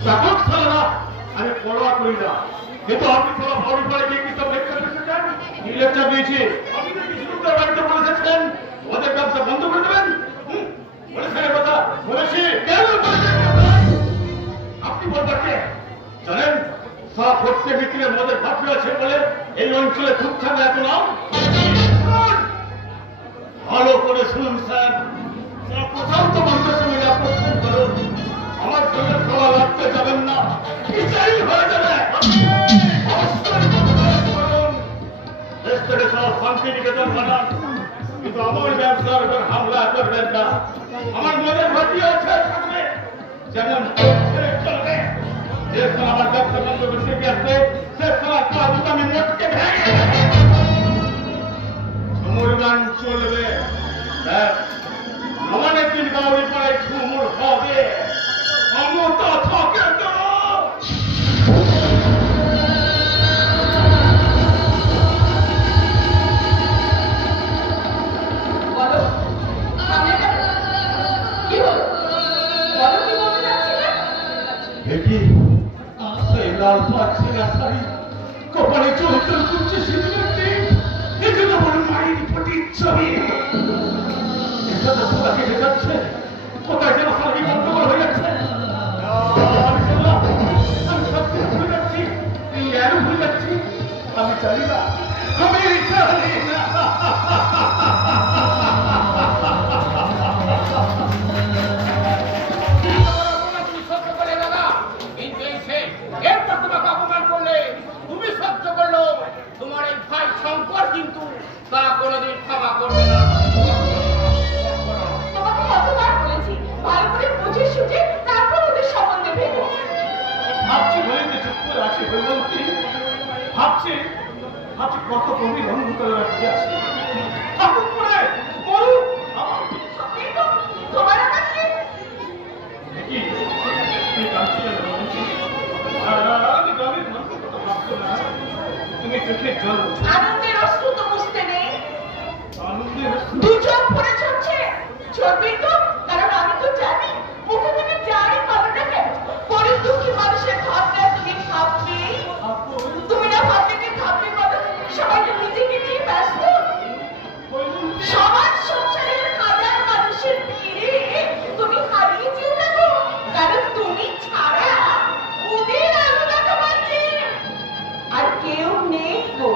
তখন সারা আমি পড়া করি না, কিন্তু আপনি সব বাড়ি পড়ে গিয়ে কি সব লেকচার দিয়েছেন? কি লেকচার দিয়েছি? আপনি কি শুরুতে বাড়িতে বলেছেন ওদের ব্যবসা বন্ধ করে দেবেন? বলেছেন কথা? বলেছি। কেন বলেছেন? আপনি বলবেন কে জানেন? সব ভর্তি ভিতরে মদের ফাঁকি আছে বলে এই অঞ্চলে খুবখানে এত নাম। ভালো করে শুনুন স্যার, প্রশান্ত মানুষের সঙ্গে প্রশ্ন করুন, আমার সঙ্গে সবাই লাগতে যাবেন না, বিচারই হয়ে যাবে। দেশ থেকে সব শান্তি নিকেতন বানান, কিন্তু আমার ব্যবসার উপর হামলা করবেন না। আমার মনের ভাটি আছে থাকবে, যেমন চলবে। যে সময় আমার ব্যবসা বন্ধ করতে গেছে সে সময় আমি মোটকে ভেঙে ঝুমুরগান চলবে। আমাদের দিন গাউরি পাড়ায় ঝুমুর হবে, ক্ষমতা থাকে তো। সেই লাল পাচ্ছে না শাড়ি, কপালে চরিত্র করছে সিঁদুরটি, একে তো বড় মায়ের প্রতীক ছবি। এটা তো সোনা কেটে যাচ্ছে, কোথায় যেন শাড়ি গন্ডগোল হয়ে যাচ্ছে। আমি সব কিছু ভুলে যাচ্ছি, কেন ভুলে যাচ্ছি আমি জানি না, আমি জানি না। তোমার এই ভাই শঙ্কর কিন্তু তা কোনোদিন ক্ষমা করবে না। তোমাকে কতবার বলেছি ভালো করে বুঝে সুঝে তারপর ওদের সম্বন্ধে ভেবো। ভাবছি বলে যে চুপ করে আছি বলবন্তি, ভাবছি ভাবছি কত গভীর অন্ধকারে রাখতে আছি। ঠাকুর করে বলুন তোমার আবার কি? তুই কাঁদছিলেন আমি গ্রামের মানুষের কথা ভাবছো না, তুমি চোখের জল আনন্দের অশ্রু তো বুঝতে নেই, আনন্দের দু চোখ পড়ে চলছে। চলবেই তো, কারণ আমি তো জানি মুখে থেকে যারই পাবে না কেন গরিব দুঃখী মানুষের ভাবনা তুমি ভাববে। তুমি না ভাবলে কি ভাববে বলো? সবাই তো নিজেকে নিয়ে ব্যস্ত। সমাজ সংসারের হাজার মানুষের ভিড়ে তুমি হারিয়ে যেও না গো, কারণ তুমি ছাড়া ওদের আলো দেখা পাচ্ছে আর কেউ নেই গো,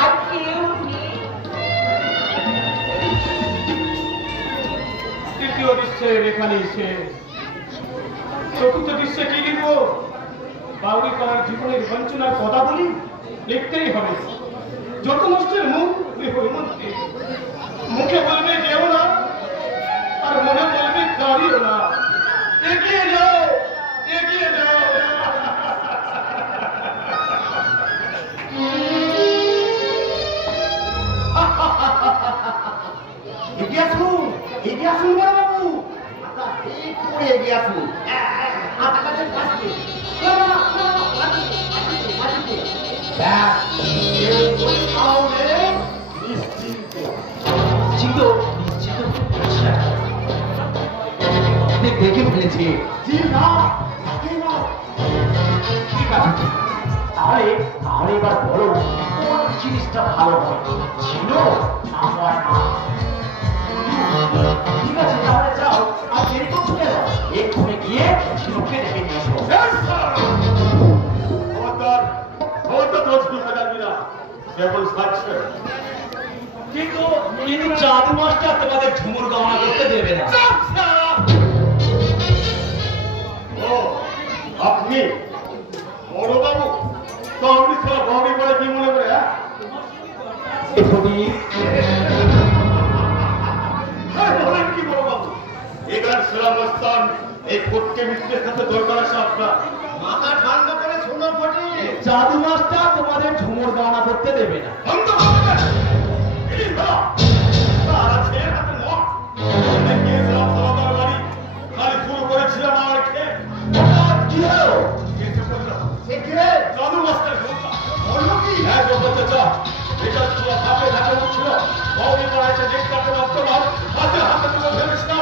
আর কেউ নেই। তৃতীয় দৃশ্যের এখানে শেষ। চতুর্থ দৃশ্যে কি লিখবো? বাউরি পাড়ার জীবনের বঞ্চনার কথা বলি, লিখতেই হবে। যত নষ্টের মুখ মুখে বলবে যেও না, আর মনে বলবে দাঁড়িও না। এগিয়ে যাও, এগিয়ে যাও। এগিয়ে আসুন, এগিয়ে আসুন বাবু, একটু করে এগিয়ে আসুন। আপনার কাছে আসছে দেখে ফেলেছি। ঠিক আছে, তাহলে তাহলে এবার বলো কোন জিনিসটা ভালো হয়, ছিল না হয় না। ঠিক আছে, তাহলে যাও, আর দেরি করছো কেন? এক্ষুনি গিয়ে ঝিনুককে ডেকে নিয়ে এসো। কিন্তু জাদু মাস্টার তোমাদের ঝুমুর গহনা করতে দেবে না। আপনি বড় বাবু তো আপনি সব গহরি করে কি মনে করে? বলেন কি বড় বাবু? এবার শ্রীরামস্থান এই কোটকে মিত্রের সাথে দরকার আছে আপনার। মাথা ঠান্ডা করে শোনো ফটি, জাদু মাস্টার তোমাদের ঝুমুর গহনা করতে দেবে না। বন্ধ করবে তারা ছেড়ে হাতে মত গিয়েছিলাম সমাদার বাড়ি, খালি শুরু করেছিলাম আমার খেয়ে। কি হলো? জাদু মাস্টার বললো কি? হ্যাঁ চাচা, এটা ধাপে ধাপে উঠছিল। গৌরী পড়াইছে দেখতে মাত্র হাতে হাতে তুলে ফেলিস না,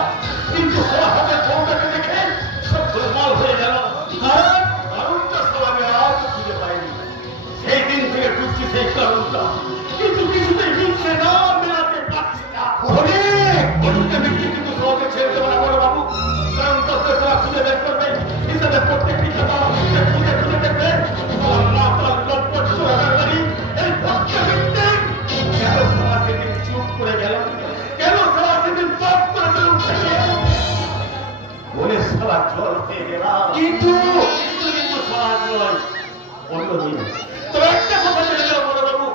কিন্তু হাতে ফোনটাকে দেখে সব গোলমাল হয়ে গেল। কিন্তু সরাজ নয় অন্যদিন। তবে একটা কথা জেনে যাও বড়বাবু,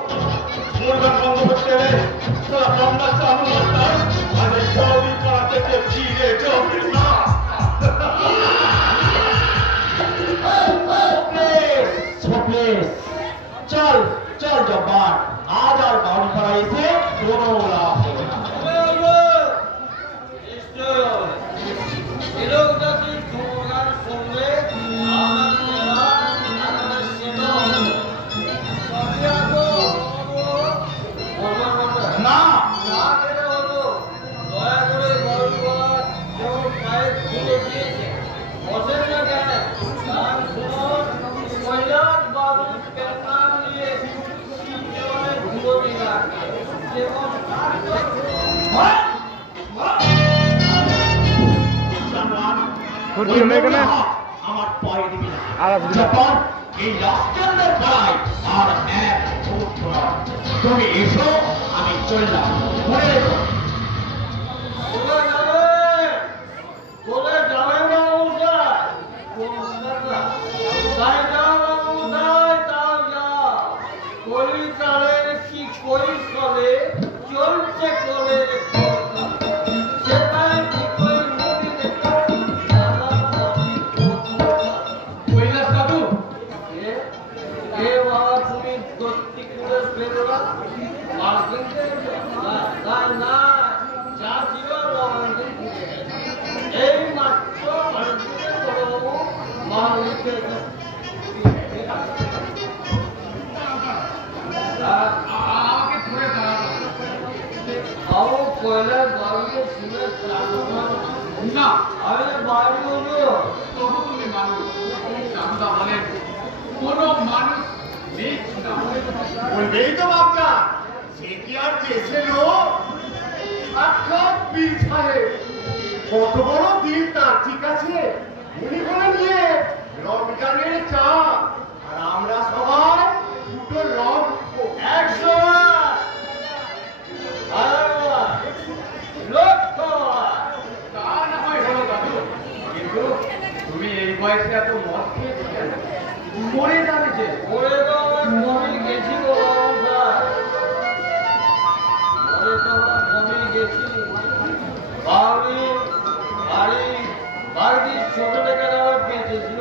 মুরগান বন্ধ করতে এলে তারা বাংলা চালু মাস্টার আর এই চৌধুরী পাড়া থেকে ফিরে যাবে না। চল চল জব্বার, আজ আর বাউরি পাড়া এসে কোনো লাভ হবে না। আমার পরে দিবি না জব্বার, এই রাস্তার পাড়ায় আর এক তুমি এসো, আমি চললাম। মনে রেখো বলবেই তো বাবকা, সে কি আর চেয়েছে লোক? সাক্ষাৎ পীর সাহেব, কত বড় দিন তার, ঠিক আছে? উনি বলে নিয়ে রমজানের চা, আর আমরা সবাই দুটো রং 100 তা না হয় হলো দাদু, কিন্তু তুমি এই বয়সে এত মদ খেয়েছো কেন? মরে যাবে যে। মরে যাওয়ার কমই গেছি গো মরে যাওয়ার কমই গেছি। বাড়ির ছোট থেকে পেয়েছিল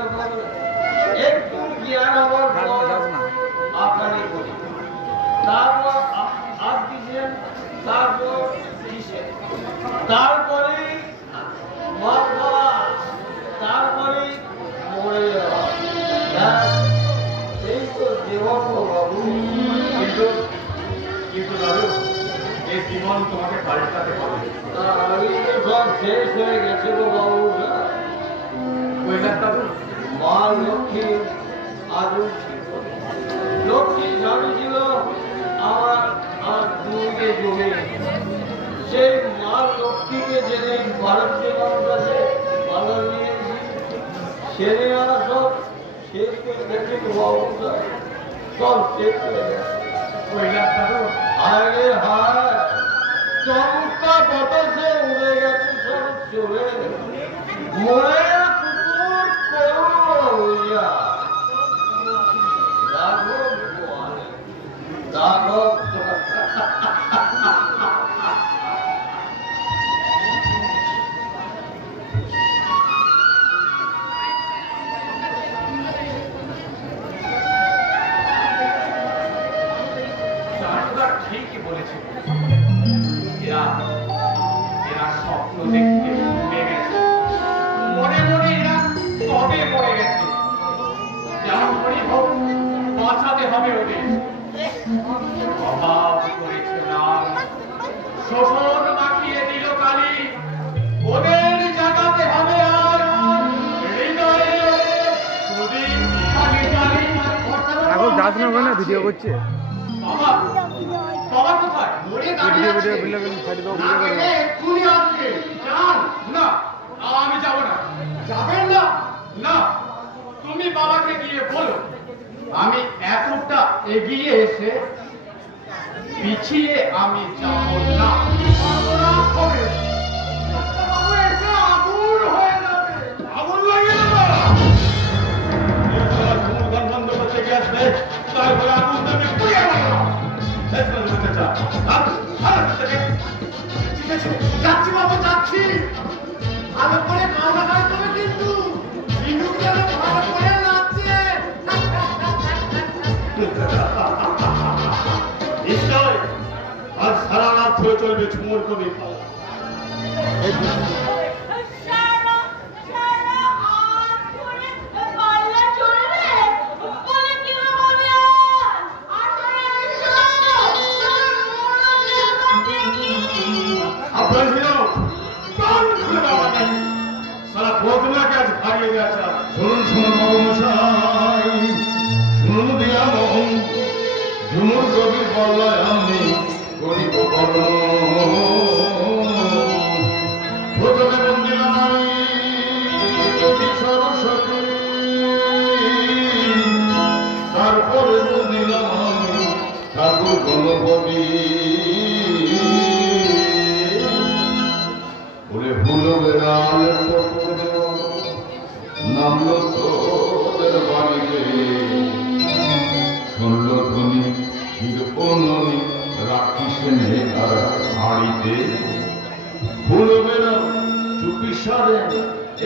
একটু জ্ঞান হওয়ার পর আপনারই করি, তারপর দিচ্ছেন, তারপর তারপরে মদ খাওয়া, তারপরে মরে যাওয়া। এই তো জীবন বাবু। কিন্তু দাদু, এই জীবন তোমাকে পাল্টাতে হবে। সব শেষ হয়ে গেছে গো বাবু। দাদু, মা লক্ষ্মী আদৌ লক্ষ্মী স্বামী ছিল আমার দুর্গে জমে। সেই মা লক্ষ্মীকে যেদিন ভারত কাছে ভালো নিয়েছি, সেদিন আমার সব শেষ করে গেছে বাবু, সব শেষ হয়ে গেছে। আরে হায়, চমৎকা বতসে উড়ে গেছে সব চলে, মরে কুকুর করুয়া রাঘব ঠিকই বলেছে, এরা স্বপ্ন দেখতে ভুলে গেছে, মনে মনে এরা কবে পড়ে গেছে। যেমন করেই হোক বাঁচাতে হবে ওদের। অভাব করেছে না, শোষণ মাখিয়ে দিল কালি, ওদের জাগাতে হবে। আর হৃদয়ে প্রদীপ কালি কালি যাস না ওখানে ভিডিও করছে। বাবা বাবা কোথায়? না, আমি যাব না। যাবেন না? না, তুমি বাবাকে গিয়ে বলো আমি এতটা এগিয়ে এসে পিছিয়ে আমি যাব না। আগুন হয়ে যাবে, আগুন লাগিয়ে দেবো। ঝুমুর কবি সারা বদলাকে আজ হারিয়ে গেছে। শুনুন শুনুন মশাই, শুনুন দিয়া মোহন, ঝুমুর কবির বল্লায় আমি গরিব প্রথমে বন্দিলাম আমি কবি সরস্বতী, তারপরে বন্দিলাম আমি ঠাকুর গণপতি। ওরে ভুলো বেড়াল নামলো তোদের বাড়িতে, শুনল ধ্বনি শিল্পনী রাখিসেনে আর হাড়িতে। ভুলো বেড়াল চুপি সারে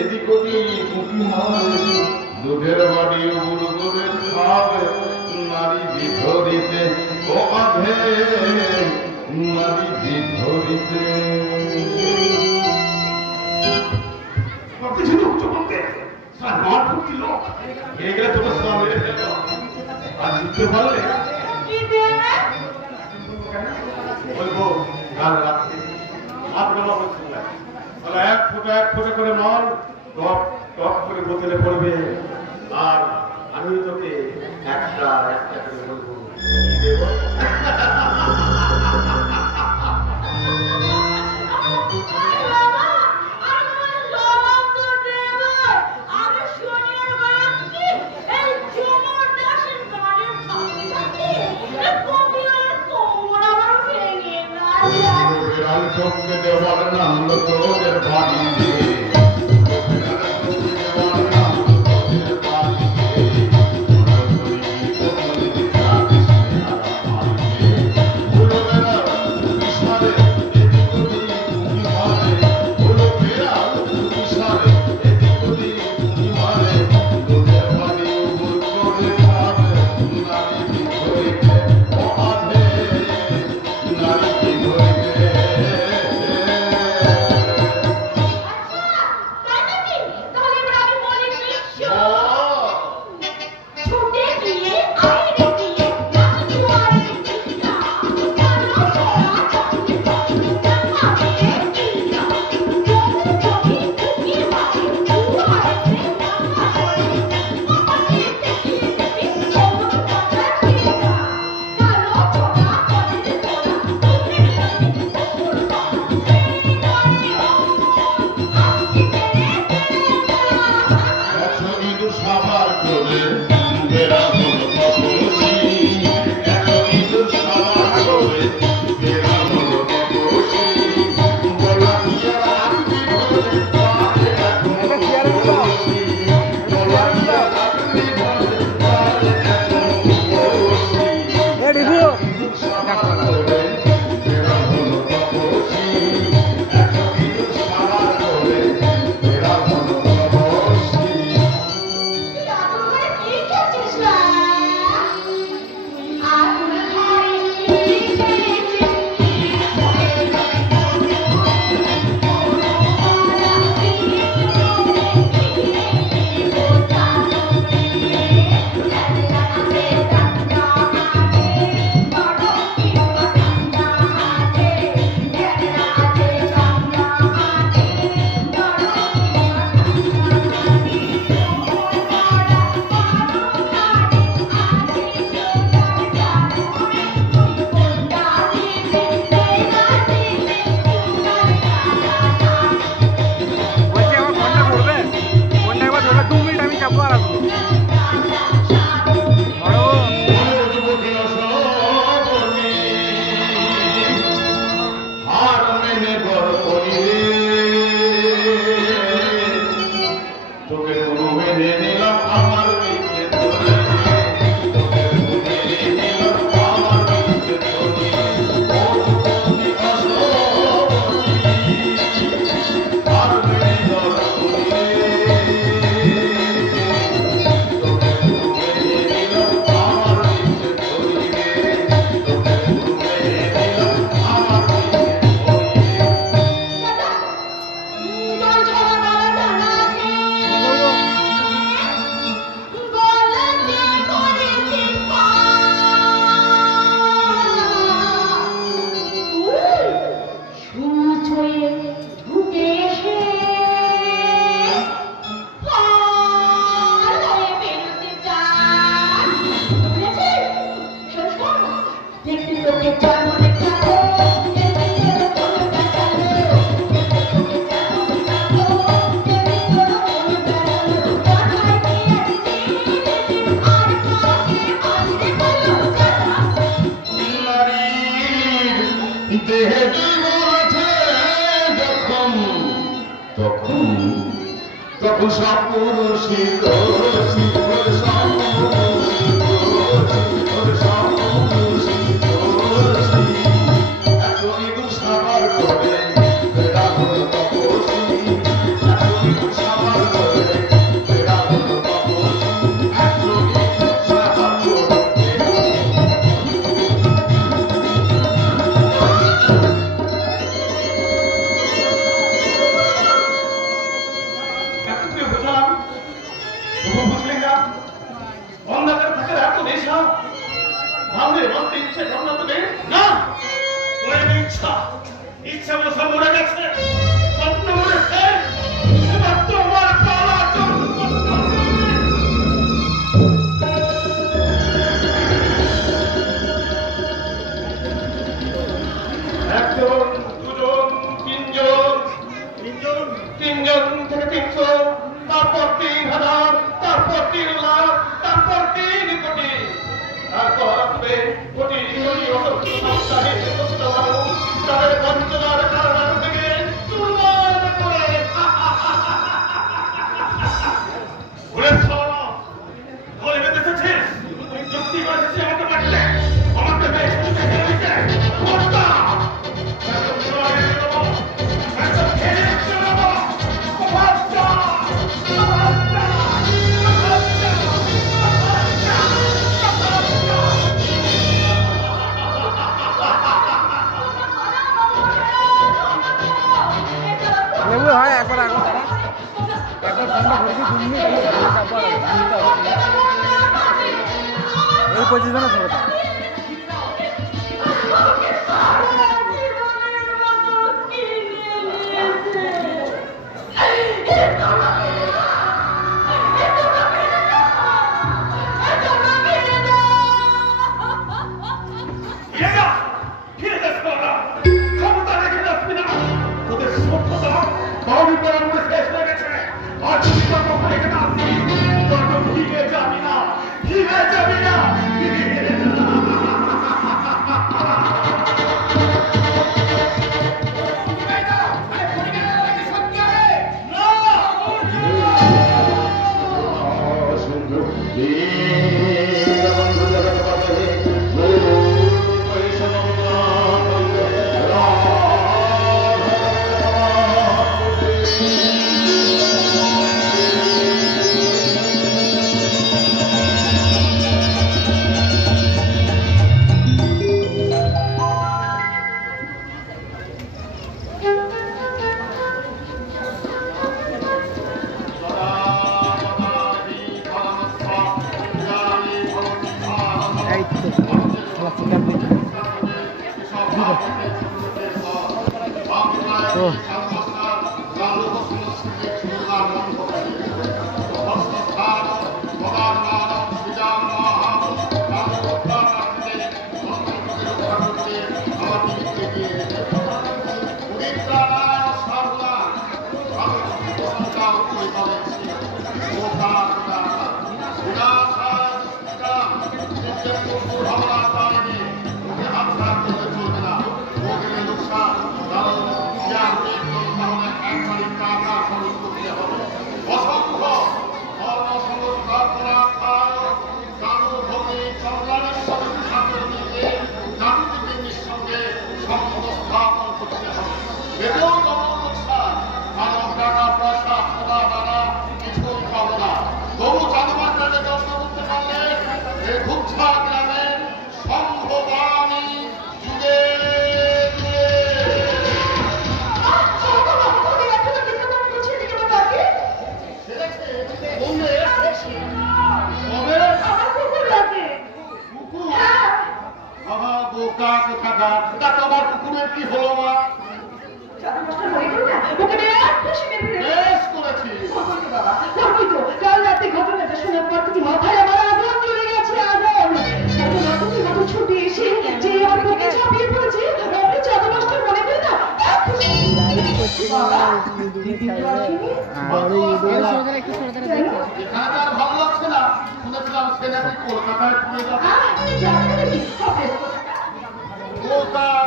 এদিক ওদিক উঁকি মারে, দুধের বাড়ি উড় করে খাবে নারী ভিতরিতে, ও আধে নারী ভিতরিতে। কিছু লোক চমকে সার ঢুকছিল এগুলো তোমার সামনে আর জিততে পারলে বলবো গান রাখতে আপনারা বলছেন তাহলে এক ফুটা করে মাল টপ টপ করে বোতলে পড়বে, আর আমি তোকে একটা করে বলবো ঠককে দেওয়ার নাম তোদের বাড়িতে,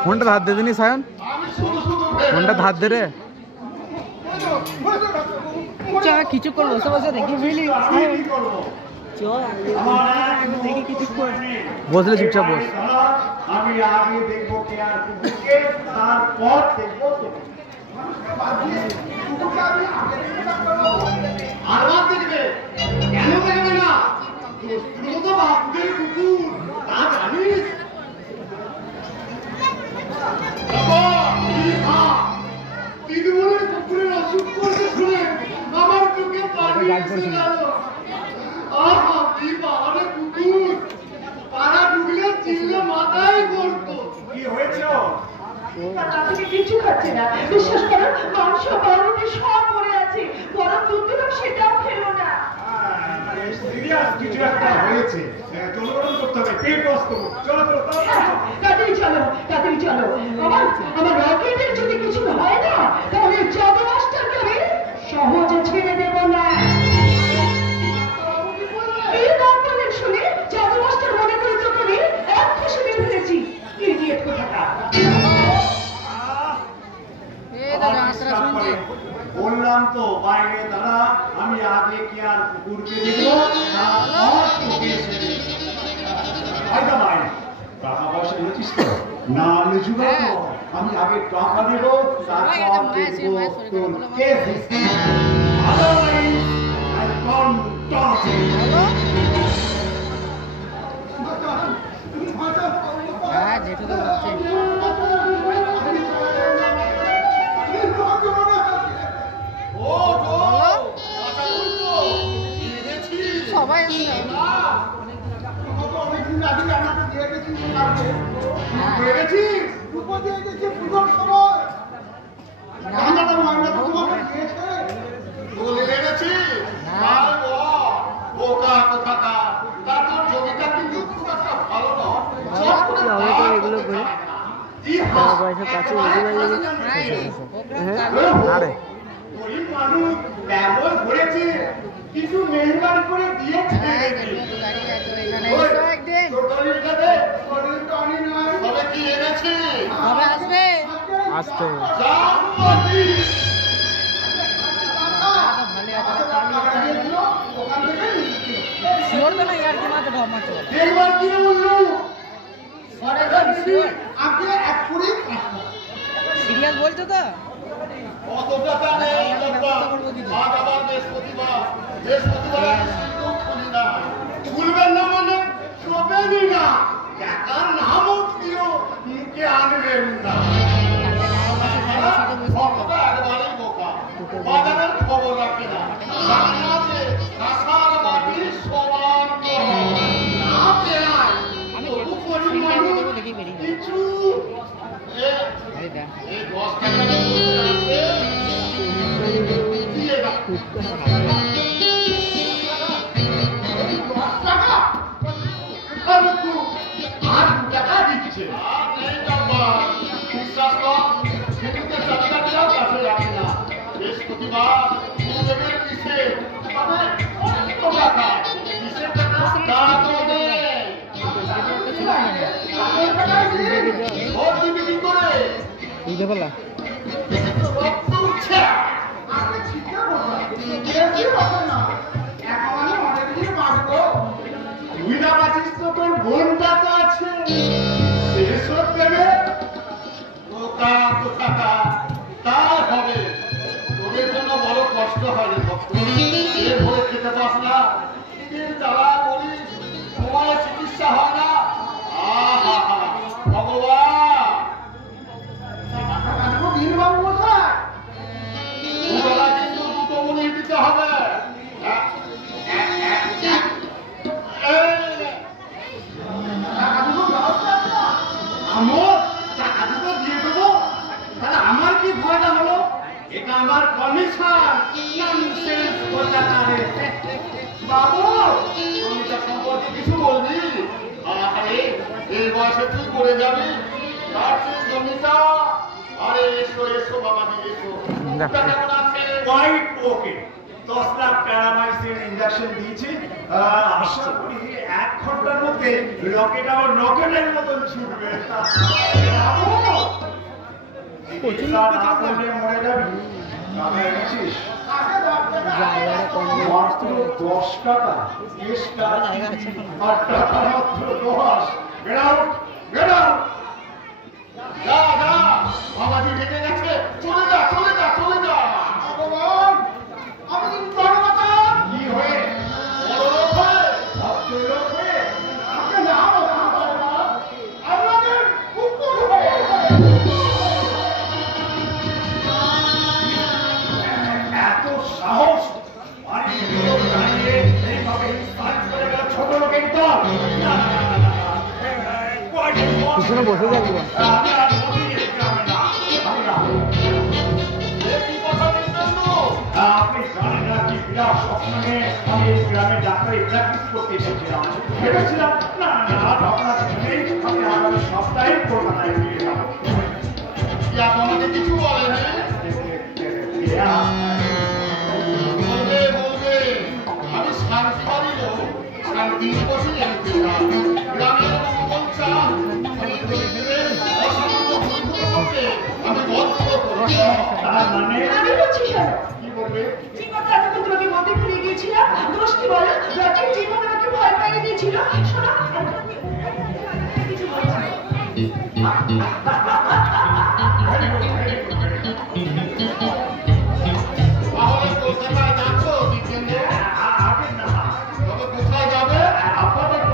ফোনটা ধার দে দিনি সায়ন, ফোনটা ধার দে রে। চুপচাপ কিছুক্ষণ বসে বসে দেখি বুঝলি আমি কি করবো? দেখি কিছুক্ষণ বসলে চুপচাপ বস। আমি আগে দেখবো কে আর কুকুরকে, তারপর দেখবো তোকে। আর বাদ দেখবে কেন দেখবে না? তুই তো বাপুদের কুকুর, তা জানিস? দিদিমণির কুকুরের অসুখ করতে শুনে আমার চোখে পানি এসে গেল। আহা, কি বাবারে কুকুর! পাড়া ঢুকলে চিল্লে মাথায় করতো। কি হয়েছে? তাদেরকে কিছু খাচ্ছে না, বিশ্বাস করো, মাংস বরফে সব পড়ে আছে, গরম দুধ দিলাম সেটাও খেলো না। সিরিয়াস কিছু একটা হয়েছে, জলগরম করতে হবে, পেট কষ্ট। চলো চলো তাড়াতাড়ি চলো, তাড়াতাড়ি চলো। আমার রকেটের যদি কিছু হয় না, তাহলে জাদু মাস্টারকে আমি সহজে ছেড়ে দেব না। এই নাম্বারের শুনে জাদু মাস্টার মনে করে তোকে আমি এক খুশি মেরে ফেলেছি। ইডিয়েট কোথাকার। বললাম তো বাইরে দাঁড়া, আমি আগে কি আর কুকুরকে দেবো, তারপর তোকে ছেড়ে দেবো। আইদা ভাই, টাকা পয়সা দিয়েছিস তো? না লেজুগা তো, আমি আগে টাকা দেবো, তারপর দেখবো তোর case history. Otherwise I can't talk. হ্যাঁ যেটা তো বলছে সবাই এগুলো করে পয়সা কাছে আরে কিছু মেহরবানি করে দিয়েছে। আসতে সিরিয়াস বলছো তো? খুলবেন না মানে শোবেনই না, টাকার নামও দিও, মুখে আনবেন না। বাজারের খবর রাখে না, কিছু টাকা দিচ্ছে বৃহস্পতিবার বুঝতে পারলা? তুই না পাচ্ছিস তো, তোর বোনটা তো আছে, এসব দেবে তা হবে। তোদের জন্য বড় কষ্ট হয় রে ভক্ত, এর ভরে খেতে পাস না, এর জ্বালা বলিস, সময় চিকিৎসা হয় না। আহা ভগবান, দুবেলা কিন্তু দুটো মনে দিতে হবে। আমার টাকা দুটো দিয়ে দেবো, তাহলে আমার কি ফায়দা হলো? এটা আমার কমিশন। বাবু, জমিটা সম্পর্কে কিছু বলবি? আরে এই বয়সে তুই করে যাবি, তার চেয়ে জমিটা। আরে এসো এসো বাবা, এসো। কেমন আছে? Quite okay. 10 lakh paramycin injection দিয়েছি, আশা করি 1 ঘন্টার মধ্যে রকেট আবার রকেটের মতন ছুটবে। চিকিৎসা না করলে মরে যাবি। টাকা এনেছিস? জায়গাটা কম মাত্র 10 টাকা। কেসটা জায়গা আছে আর টাকা মাত্র 10। Get out! Get out! যা যা বাবাজি রেগে গেছে, চলে যা চলে যা চলে যা। ভগবান, আমি কিন্তু বড় মাতা। কি হয়ে? বড় লোক হয়ে। ভাবতে লোক হয়ে? আপনি না বলুন বাবা, আপনাদের কুকুর হয়ে। এত সাহস! বাড়ির ভিতর দাঁড়িয়ে এইভাবে ইনসাল্ট করে গেল ছোট লোকের দল। না, না, না, না, না। পিছনে বসে থাকবো। আমি আর বলি এই গ্রামে না। আমি না। এ কি কথা বলছেন তো? আপনি জানেন না কি বিরাট স্বপ্ন নিয়ে আমি এই গ্রামে ডাক্তারি প্র্যাকটিস করতে এসেছিলাম। ভেবেছিলাম না না আপনার জন্যই আমি আগামী সপ্তাহে কলকাতায় ফিরে যাবো। কি আপনাকে কিছু বলেন? বলবে বলবে, আমি শান্তি লোক, শান্তি বসে যেতে চাই। গ্রামের মঙ্গল চান, আমি দরিদ্রের অসামান্য বন্ধু করতে আমি বদ্ধ করি। তার মানে আমি বলছি শোনো, কি বলবে? যে কথা এতক্ষণ তোমাকে বলতে ভুলে গিয়েছিলাম, দোষ কি বলো? রাতের জীবন আমাকে ভয় পাইয়ে দিয়েছিল। শোনো, কিছু বলছি না। তাহলে কলকাতায় যাচ্ছ দিকেন্দ্র? আগে না তবে কোথায় যাবে? আপাতত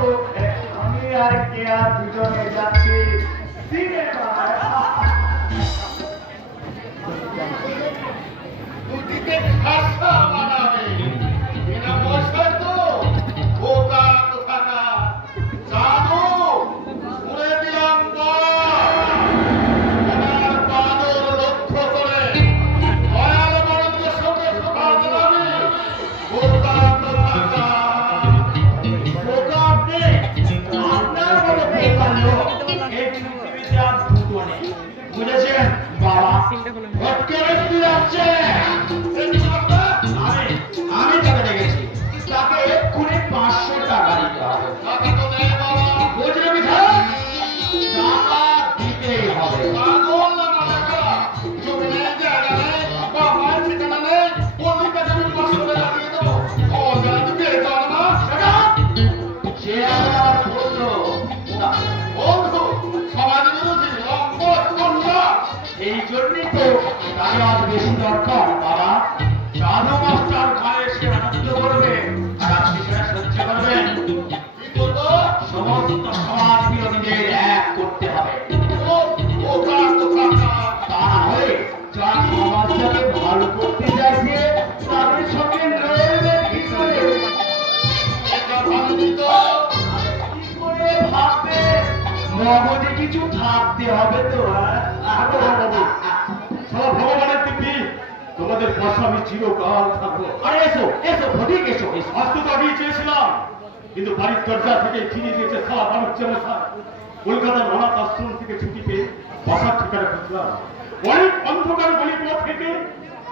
আমি আর কেয়া দুজনে যাচ্ছি সিনেমায়। দুদিকে খাসা বানাবে, বিনা পয়সায় তো। বোকা কোথাকা, জানো উড়ে দিলাম তোমার বাদর লক্ষ্য করে দয়াল বরঞ্চের সঙ্গে কথা বলাবে। বোকা কোথাকা, বোকা আপনি? আপনার মতো বোকার লোক এই পৃথিবীতে আর দুটো নেই। বুঝেছেন বাবা? ভটকে ব্যক্তি যাচ্ছে। আমি তাকে দেখেছি। তাকে এক্ষুনি 500 টাকা দিতে হবে। টাকা তো দেয় বাবা। বুঝলে বিধান? টাকা দিতেই হবে। পাগল না মালাকা, জমি নেই, জায়গা নেই, বাবার ঠিকানা নেই, পল্লীতে জমি নষ্ট করে লাগিয়ে দেবো। ও যারা দিবে জানো না, সেটা সে আমার বন্ধু। বন্ধু, সমাজ বিরোধী, লম্পট, কন্যা। এই জন্যই তো তাকে আজ বেশি দরকার বাবা। সাধু মাস্টার ঘরে এসে আনন্দ করবে আর আপনি সেটা সহ্য করবেন। কি করবো? সমস্ত সমাজ বিরোধীদের এক করতে হবে। ও বোকা কোথাকা। তা না হলে যারা সমাজটাকে ভালো করতে চাইছে তাদের সঙ্গে লড়বে কি করে? এটা ভাবিনি তো। কি করে ভাববে? মগজে কিছু থাকতে হবে তো। সারা ভগবানের দিব্যি, তোমাদের পাশে আমি চিরকাল থাকবো। আরে এসো এসো ফটিক এসো এসো। আসতে তো আগেই চেয়েছিলাম, কিন্তু বাড়ির দরজা থেকে ফিরিয়ে দিয়েছে সারা বাণিজ্য মশাই। কলকাতার অনাথ আশ্রম থেকে ছুটি পেয়ে বাসার ঠিকানা খুঁজলাম। অনেক অন্ধকার গলিগুলো থেকে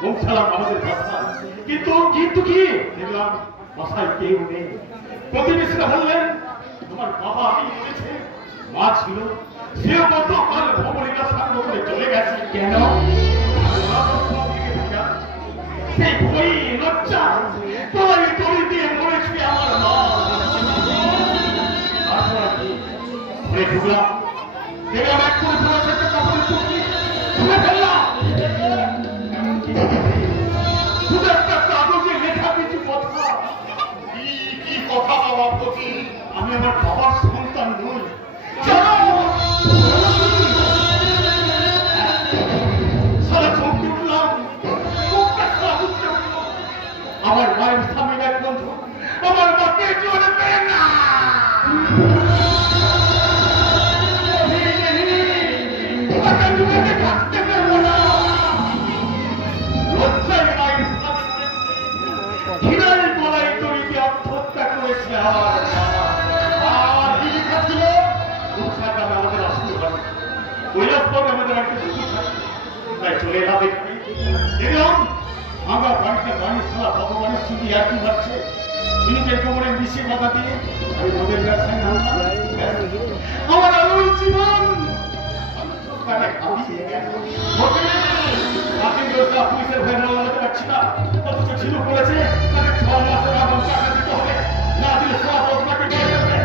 পৌঁছালাম আমাদের বাসায়। কিন্তু কিন্তু কি দেখলাম বাসায় কেউ নেই। প্রতিবেশীরা বললেন তোমার বাবা আমি বলেছে, মা ছিল, সেও গতকাল ভবনীরা সাঙ্গ করে চলে গেছে। কেন? সেই ভয় লজ্জা তোলাই তরি দিয়ে মরেছি আমার মা। তারপর আমি ঘরে ঢুকলাম, দেখলাম এক করে পড়েছে একটা কাপড়ের টুকরি, খুলে ফেললাম। শুধু একটা কাগজে লেখা কিছু কথা। কি কথা বাবা প্রতি? আমি আমার বাবার সন্তান নই। জানো সারা চমকে উঠলাম। আমার মায়ের স্বামীর এক বন্ধু আমার মাকে জীবনে পেয়ে না। থাকতে পারবো না। লজ্জায় মায়ের স্বামী হীরার গলায় তৈরি আত্মহত্যা করেছে। আর কি লেখা ছিল? দুঃখাগামে আমাদের আসতে পারে, কৈলাসবাগে আমাদের একটা দুঃখ থাকে। তাই চলে এলাম এখানে। দেখলাম আমরা বাড়িটা বাড়ির ছাড়া ভগবানের স্মৃতি একই ভাবছে। নিজের কোমরে মিশিয়ে বাধা দিয়ে আমি ওদের ব্যবসায় নামলাম। আমার আলোর জীবন আমি দোকানে হারিয়ে গেল। আপনি দোষটা পুলিশের ভয়ে মামলাতে পারছি না, অথচ ঝিনুক বলেছে তাকে 6 মাসের আগুন টাকা দিতে হবে, না দিলে সব রোজগারকে দিয়ে যাবে।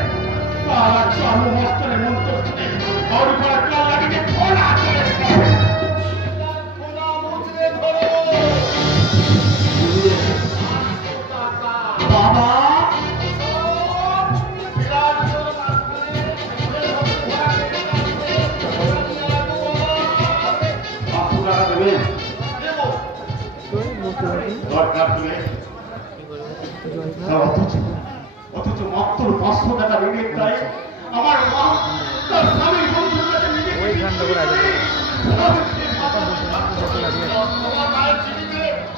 সারা চালু মস্তানের মন্ত্র শুনে বাউরি পাড়ার কাল লাগিয়ে খোলা চলে বাবা অথচ মাত্র 500 টাকা ঋণের দায়ে আমার মা তার স্বামীর বন্ধুর কাছে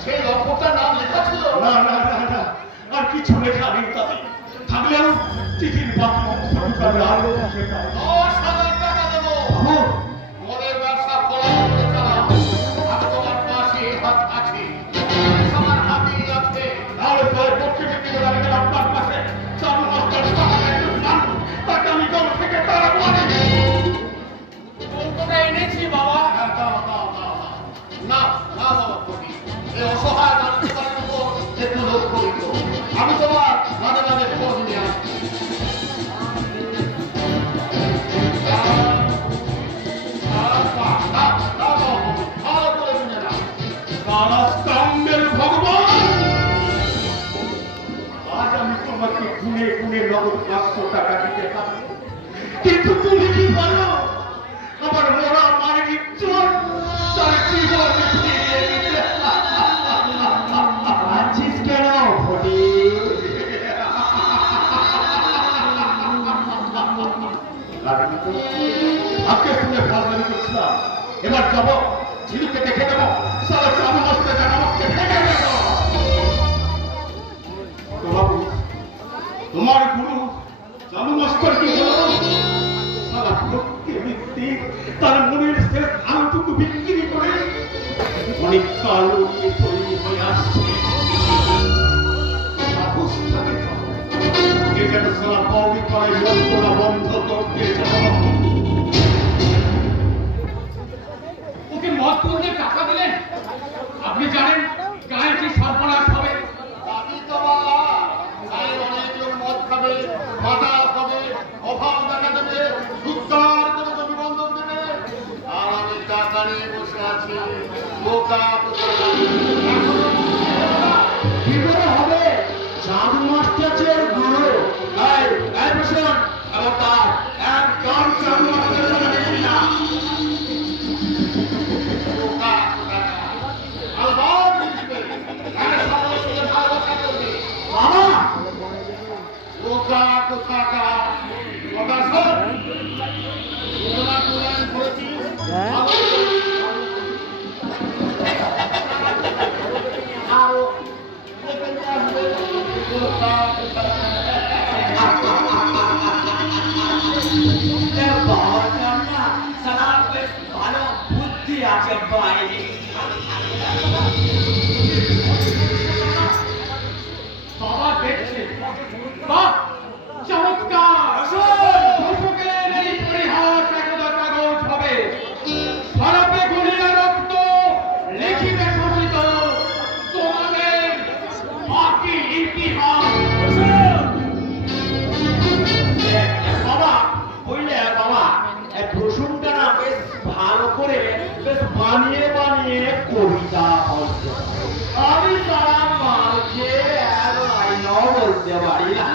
সেই অপরটার নাম লেখা ছিল না না না না আর কিছু লেখা নেই তাতে, থাকলেও চিঠির বাকি অংশ আমি আরো টাকা দেবো। মদের ব্যবসা খোলা করে চালাও, আমি তোমার পাশে হাত আছে, আমার হাতেই আছে। তাহলে তোর পক্ষে ব্যক্তি করে আমি আপনার পাশে চালু মাস্টার তাকে আমি দল থেকে তারা বলে কোনটা এনেছি বাবা। না না বাবা কবি, এই অসহায় মানুষের উপর একটু লক্ষ্য দিত। আমি তোমার মাঝে মাঝে খোঁজ নিয়ে আসছি। ভগবান আজ আমি তোমাকে গুনে গুনে নগদ 500 টাকা দিতে পারি, কিন্তু তুমি কি বলো আমার মরা মায়ের ইজ্জত তার জীবনে ফিরিয়ে দিতে আছিস কেন ফটি? আজকে শুনে ফাজলামি করছিলাম, এবার যাবো ঝিনুকে দেখে দেবো, সারা চালু মাসে আমাকে ফেলে দেবো। তোমার গুরু চালু মাস্টার কি হলো? সারা ভক্তি ভিত্তি তার মনের শেষ আলটুকু বিক্রি করে অনেক কালো নিয়ে তৈরি হয়ে আসছে। এখানে সারা বাউরি পাড়ায় যন্ত্রণা বন্ধ করতে ওকে মদ করতে টাকা দিলেন, আপনি জানেন গায়ে কি সর্বনাশ হবে। আমি তো বাবা অনেক লোক মদ খাবে, মাতাল হবে, অভাব দেখা দেবে, সুদ্ধার করে জমি বন্ধক দেবে, আর আমি টাকা নিয়ে বসে আছি। বোকা কি করে হবে? চাঁদু মাস্টারের গুরু বসুন, এবং তার একদম চাঁদু মাস্টারের সাথে দেখি না। বোকা আলবার দিবে, ভালোবাসা করবে বাবা। বোকা কোথাকা কথা শোন, তোরা কোরআন পড়েছিস আরো ভালো বুদ্ধি আছে বাইরে। বাবা দেখছে, বাহ চমৎকার। দর্শকের এই পরিহাস একদা কাগজ হবে, সরাপে গুলিয়া রক্ত লিখিতে শোষিত তোমাদের বাকি ইতিহাস। বাবা বুঝলে বাবা, প্রসঙ্গটা না বেশ ভালো করে বেশ বানিয়ে বানিয়ে কবিতা বলছে। আমি সারা মালকে এক লাইনও বলতে পারি না।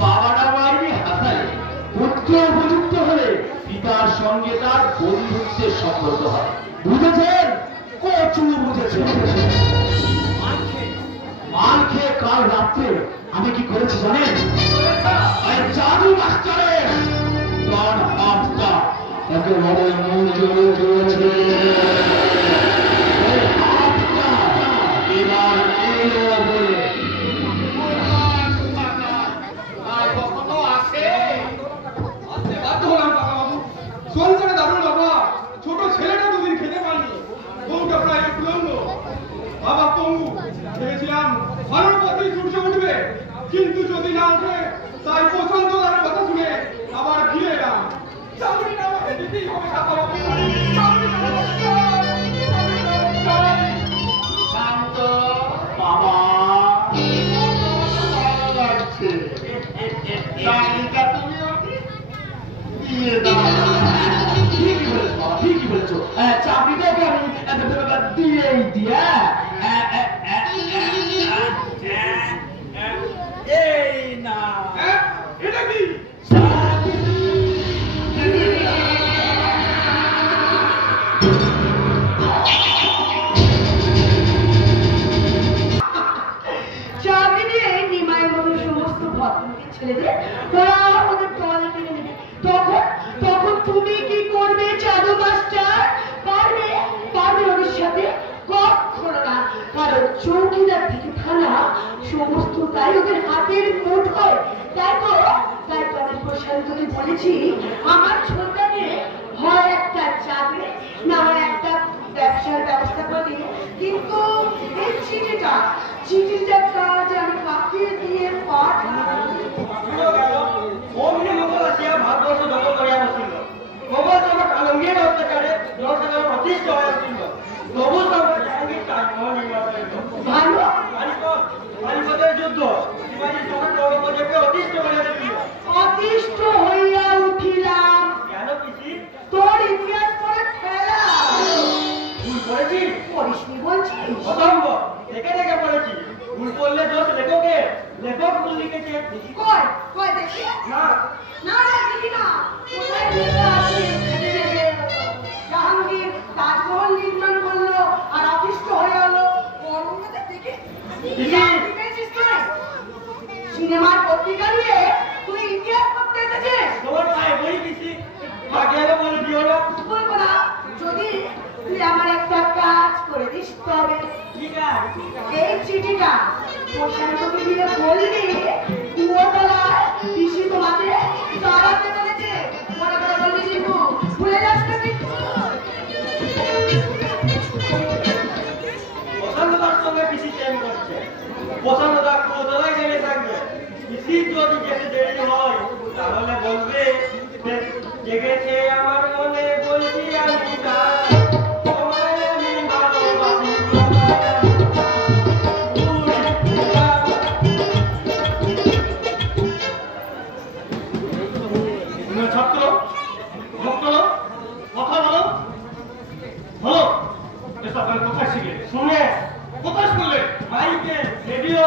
বাবাটা বাড়ি হাসালে পুত্র উপযুক্ত হলে পিতার সঙ্গে তার বন্ধুত্বের সম্পর্ক হয়। বুঝেছেন? কচু বুঝেছেন। মাল খেয়ে কাল রাত্রে আমি কি করেছি জানেন? জাদু মাস্টারের তার হাতটা একেবারে মুজে দিয়েছে। এবার এলো বলে কখনো আসে আসতে বাধ্য হলাম কাকাবাবু। সংসারে দারুণ বাবা, ছোট ছেলেটা দুদিন খেতে পারেনি, বউটা প্রায় উলঙ্গ, বাবা পঙ্গু। ভেবেছিলাম ভালোর পথেই সূর্য উঠবে, কিন্তু যদি না ওঠে তাই পছন্দ তার কথা শুনে আবার ফিরে এলাম। চাকরিটা আমাকে দিতেই হবে কাকা বাবু। শান্ত বাবা, ভালো লাগছে। চাকরিটা তুমি আমাকে দিয়ে দাও। ঠিকই বলেছো বাবা, ঠিকই বলেছো। চাকরিটাকে আমি দিয়েই দিই। এই না হ্যাঁ, এটা কি? চাকরি দিয়ে নিমাইয়ের মতো সমস্ত ভদ্রলোকের ছেলেদের ওরা ওদের দলে টেনে নেবে। তখন তুমি কি করবে জাদু মাস্টার? পারবে ওদের সাথে? কখনো না। কারণ চৌকিদার থেকে থানা সমস্ত তাই ওদের হাতের মুঠোয়। তাই তো আমি প্রশান্তকে বলেছি আমার ছোটটাকে হয় একটা চাকরি না হয় একটা ব্যবসার ব্যবস্থা করে দিই। কিন্তু এই চিঠিটা কাজ আমি কাকে দিয়ে অমনি মোগল আসিয়া ভারতবর্ষ দখল করিয়া বসিল। মোগল সভা কালঙ্গের অত্যাচারে জনসাধারণ অতিষ্ঠ হয়ে উঠিল। তবু সম্রাট জাহাঙ্গীর তাজমহল নির্মাণ করিল। ভালো পানিপথের যুদ্ধ শিবাজী সম্রাট ঔরঙ্গজেবকে অতিষ্ঠ করিয়া তুলিল। অতিষ্ঠ হইয়া উঠিলাম। কেন পিসি? তোর ইতিহাস পড়ে খেলা ভুল করেছি? করিসনি বলছিস? অসম্ভব, দেখে দেখে পড়েছি। ভুল করলে দোষ লেখকের। লেখক ভুল লিখেছে। কয় দেখি না, না দেখি না। কোথায় লেখা আছে যে জাহাঙ্গীর তাজমহল নির্মাণ করলো আর অতিষ্ঠ হয়ে হলো ঔরঙ্গজেব দেখে? সিনেমার পত্রিকা নিয়ে তুই ইতিহাস করতে এসেছিস? তোমার পায়ে বই পিসি। আগে আগে বলে দিও না। বলবো না। যদি তুই আমার একটা কাজ করে দিস তবে। ঠিক আছে। এই চিঠিটা প্রশান্তকে দিয়ে বলবি কুয়োতলায় পিসি তোমাকে দাঁড়াতে বলেছে। মনে করে বলবি লিখু, ভুলে যাস না কিন্তু। পছন্দদার সঙ্গে পিসি প্রেম করছে। পছন্দদার কোথায় জেনে থাকবে। পিসি যদি যেতে দেরি হয় তাহলে বলবে জেগেছে আমার মনে, বলছি আমি তাই। তোমায় আমি ভালোবাসি। ছাত্র ভক্ত কথা বলো বলো। এসব কোথায় শিখলে? শুনে কোথায় শুনলে? মাইকে রেডিও,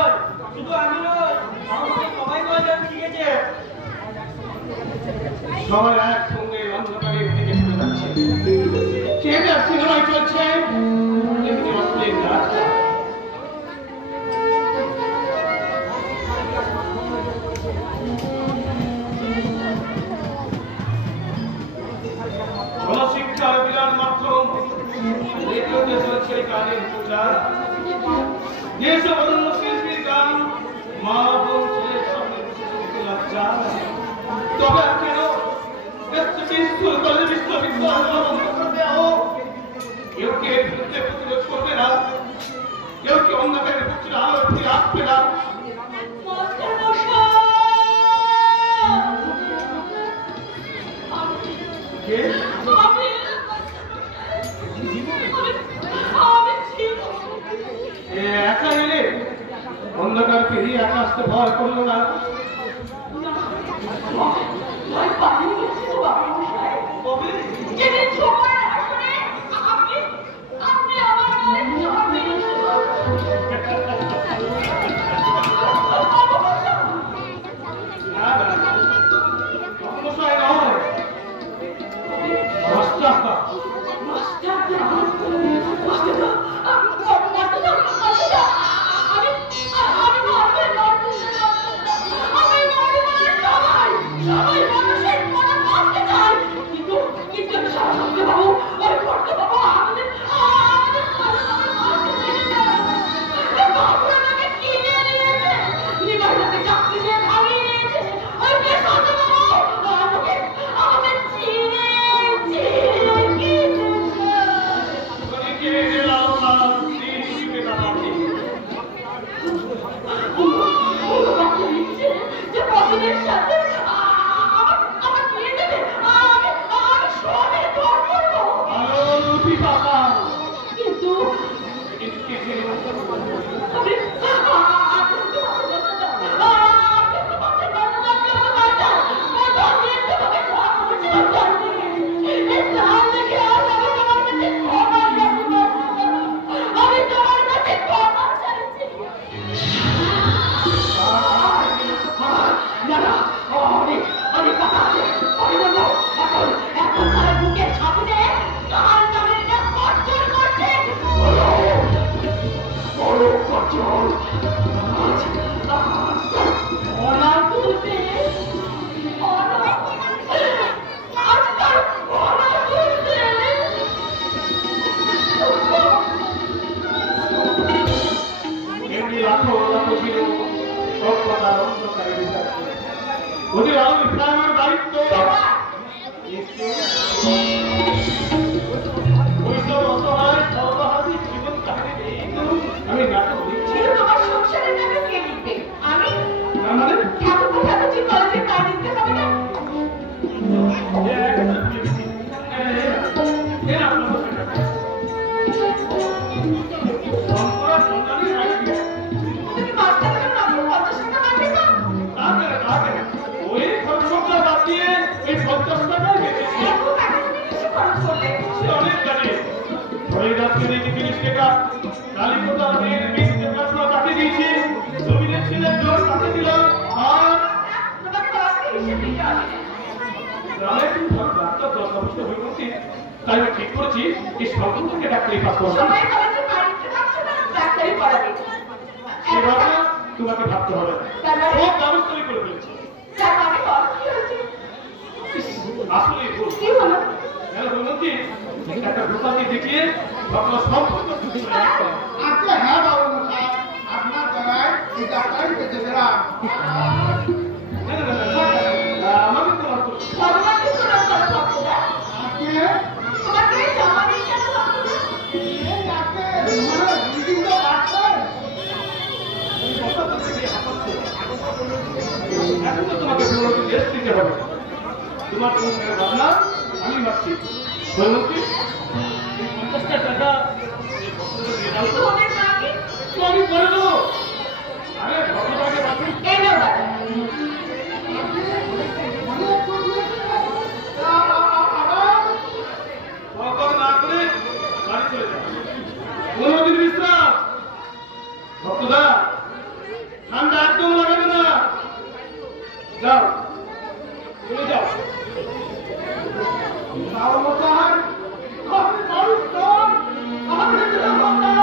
শুধু আমি নয় আমাকে সবাই বলে শিখেছে। সবাই একসঙ্গে অন্ধকারের দিকে চলে যাচ্ছে। থিয়েটার সিনেমায় চলছে এমনি অশ্লীল নাচ। জনশিক্ষার বিরাট মাধ্যম রেডিওতে চলছে গানের প্রচার। দেশ অনন্য শিল্পীর গান, মা বোন ছেলের সঙ্গে বিশেষ লজ্জা। তবে আর কেন স্কুল কলেজ বিশ্ববিদ্যালয় বন্ধ করে দেওয়া হোক? কেউ কি এর বিরুদ্ধে প্রতিরোধ করবে না? কেউ কি অন্ধকারের প্রচুর আলো ফিরে আসবে না? একা এলে অন্ধকার পেরিয়ে একা আসতে ভয় করলো না? যেদিন সময় আসবে আপনি আমার সমস্যায় নয়, মাস্টারদা। আমি সভ্যতার অন্ধকারে ঢুকাচ্ছে। ওদের আলো ফেরানোর দায়িত্ব ওইসব অসহায় সর্বহারী জীবন কাহিনী আমি নাটক দেখছি। তোমার সংসারের নামে কে লিখবে? আমি? না মানে ঠাকুরজি কলেজে তা লিখতে হবে না? তুমি মাস্টারের নামে 50 টাকা পাবে না? ওই খরচটা বাদ দিয়ে এই 50 টাকায় বেঁচেছি। এত টাকা তুমি কিসে খরচ করলে? সে অনেক জানে। হরিদাসকে দিয়েছি 30 টাকা, কালীপদার মেয়ের দেখাশোনা তাকে দিয়েছি, জমিনের ছেলের জোর তাকে দিলাম, আর তোমাকে বাবাকে হিসেব দিতে হবে না। গ্রামে ডাক্তার 10 অবস্থা হয়ে উচিত। তাই আমি ঠিক করেছি এই সম্পর্কে ডাক্তারি পাস করবো। সবাই কলেজে বাড়িতে থাকছে না, ডাক্তারি পড়াবে। সে ভাবনা তোমাকে ভাবতে হবে না। সব ব্যবস্থাই করে ফেলেছি। তার মানে বল কি হয়েছে? আসলে ভুল। কি হলো? হনুমন্ত্রী একটা ভূতাকে দেখিয়ে ঘটনা সম্পূর্ণ আচ্ছা হ্যাঁ বাবু মশাই, আপনার দয়ায় এই ডাক্তারি পেতে গেলাম। আমাকে তোমার ভগবানকে প্রণাম করো ভক্তরা। আপনি তোমাকে জামা নেই কেন ভক্তরা? এখন তো তোমাকে রেস্ট দিতে হবে। তোমার ভাবনা আমি ভাবছি হনুমন্ত্রী 50 টাকা কিন্তু ওদের মাকে তো আমি করে দেবো। আরে ভদ্রতাকে বাঁচি এই নাও দাদা। না করে বাড়ি চলে যাও। 15 দিন বিশ্রাম। ভক্তদা ঠান্ডা একদম লাগাবে না। যাও চলে যাও। বাবু মশাই, আপনি মানুষ নন, আপনি দেবতা।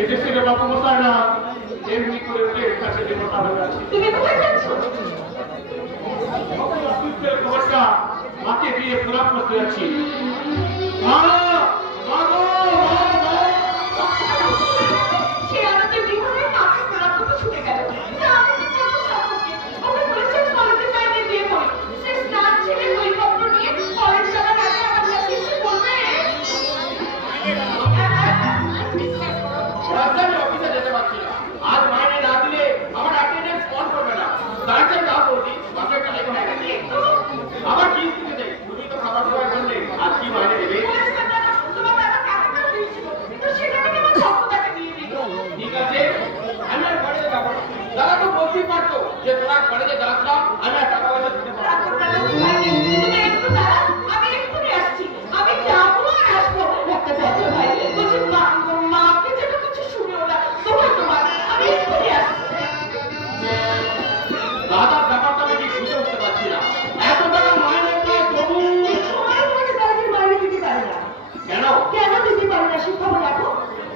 এদেশ থেকে বাপু মশাই না এমনি করে উঠে কাছে দেবতা হয়ে আছে। তুমি কোথায় যাচ্ছ? অস্তিত্বের খবরটা মাকে দিয়ে পুরা করতে যাচ্ছি। মা মা গো মা সে আমাদের বিবাহের মাকে প্রণাম করতে ছুটে গেল। তা আমাদের কত সম্পর্কে? ওকে বলেছে কলেজের বাইরে বিয়ে করে। সে স্নান ছেড়ে বইপত্র নিয়ে কলেজ যাওয়ার আগে আমার কাছে এসে বলবে রাজধানী অফিসে যেতে পারছি না। আজ মাইনে না দিলে আমার অ্যাটেন্ডেন্স ফোন করবে না। দাঁড়িয়ে না করবি বাসে একটা লেগে হয়ে গেছে। আবার কি স্थिতি নেই, তুমি তো খাবার সময় বললে আজ কি মাইনে দেবে। তোমার দাদা টাকাটা দিয়েছিল, কিন্তু সেটা থেকে আমার ভক্তটাকে দিয়ে দিল। ঠিক আছে, আমি আর কলেজে যাবো না। দাদা তো বলতেই পারতো যে তোরা কলেজে যাস না, আমি আর টাকা পয়সা দিতে পারবো না। রাখো না, তুমি একটু দাঁড়াও, আমি এক্ষুনি আসছি। আমি যাবো আর আসবো। একটা কথা ভাই, বলছি মাকে যেন কিছু শুনেও না। তোমার আমি এক্ষুনি আসছি। দাদার ব্যাপারটা আমি ঠিক বুঝে উঠতে পারছি না। এত টাকা মাইনে পায় তবু সময় তোমাকে তাদের মাইনে দিতে পারে না। কেন কেন দিতে পারে না সে খবর রাখো।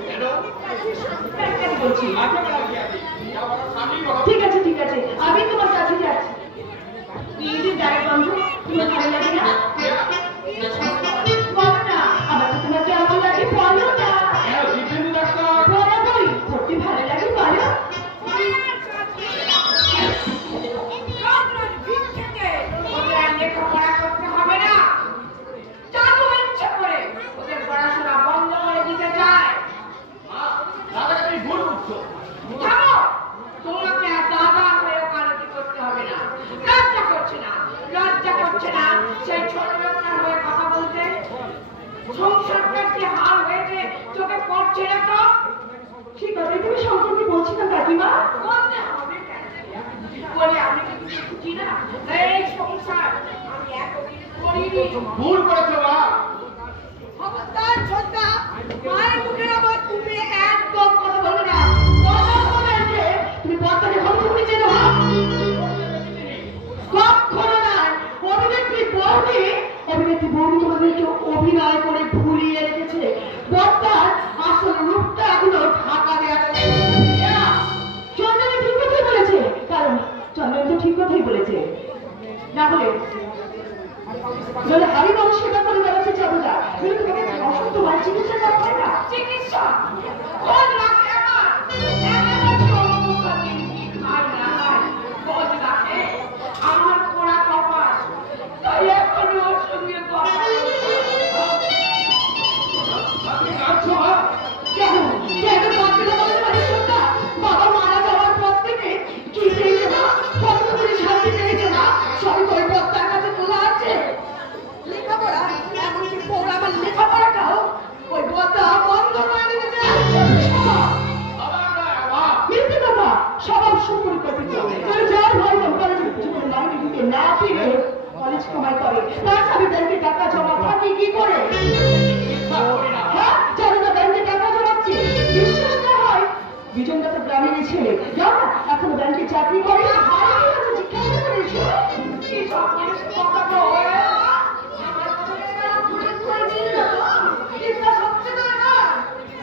কেন কেন বলছি? মাকে বলা কি আছে, যা বলার সামনেই বলো। ঠিক আছে ঠিক আছে, আমি তোমার কাছে যাচ্ছি। ঈদের ডাক বন্ধু, তোমার ভালো লাগে না? বলো না, আমার তো তোমার কেমন লাগে বলো না। কেন জিতেন্দ্র ডাক্তার বরাবরই সত্যি ভালো লাগে বলো। লেখাপড়া করতে হবে না, যাবো ইচ্ছে করে। ওদের পড়াশোনা বন্ধ করে দিতে চায়। দাদাকে তুমি ভুল বুঝছো। থামো, তোমাকে আর দাদা হয়ে ওকালতি করতে হবে না। লজ্জা করছে না, লজ্জা করছে না সেই ছোট লোকটার হয়ে কথা বলতে। সংসারটার যে হাল হয়েছে চোখে পড়ছে না তো। ঠিক আছে, তুমি সম্পর্কে বলছি না কাকিমা। বলতে হবে কেন? বলে আমি কি কিছু বুঝি না? এই সংসার আমি এতদিন করিনি। ভুল করেছো মা। খবরদার ছোট্টা, মায়ের মুখের আবার তুমি একদম কথা বলবে না। কথা বলেছে তুমি বর্তমানে হলচুপড়ি চেনো না। কখনো না। অভিনেত্রী বৌদি তোমাদেরকে অভিনয় করে ভুলিয়ে রেখেছে। বর্তার আসল রূপটা এখনো ঢাকা দেওয়া চন্দনী ঠিক কথাই বলেছে। কারণ চন্দনী তো ঠিক কথাই বলেছে। না হলে হারিবংশ সেবা করে বেড়াচ্ছে চাবো খোঁজ রাখে আমার একেবারে সমস্যা কি খাই না খাই খোঁজ রাখে আমার পোড়া কপাল তাই এখন ওর সঙ্গে কথা আপনি কাঁদছো মা? কেন কেন বলতে পারিস না বাবা মারা যাওয়ার পর থেকে কি পেয়েছে না কতগুলি শান্তি পেয়েছে না সবই ওই বক্তার কাছে তোলা আছে লেখাপড়া এমনকি পড়া আমার লেখাপড়াটাও ওই বক্তা বন্ধ করে দিতে মিথ্যে কথা সবাই সুপরিকল্পিত তোর যার ভয় কলেজের জীবনে বাড়িতে ঢুকে না ফিরে কলেজ কামাই করে তার স্বামী ব্যাংকে টাকা জমা থাকে কি করে হ্যাঁ জানো না ব্যাংকে টাকা জমাচ্ছে বিশ্বাস না হয় বিজন দাতা গ্রামের ছেলে জানো এখনো ব্যাংকে চাকরি করে জিজ্ঞাসা করেছে কি সব জিনিস কথা তো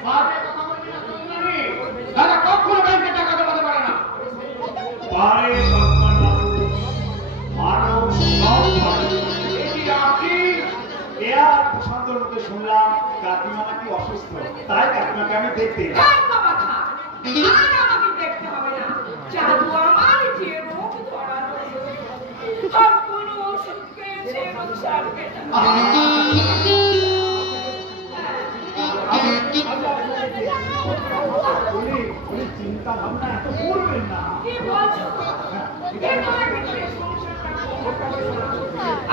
আমার দাদা কখনো ব্যাংকে টাকা জমাতে পারে না। পারে সম্মান মানব সব পারে। এর প্রশান্তর মধ্যে শুনলাম কাকিমা নাকি অসুস্থ, তাই কাকিমাকে আমি দেখতে এলাম। আমাকে দেখতে হবে না জাদু আমার যে রোগ ধরানো আর কোন ওষুধ খেয়েছে রোগ সারবে না চিন্তা ভাবনা এত করবেন না। কি বলছো ভেতরে ভেতরে সংসারটা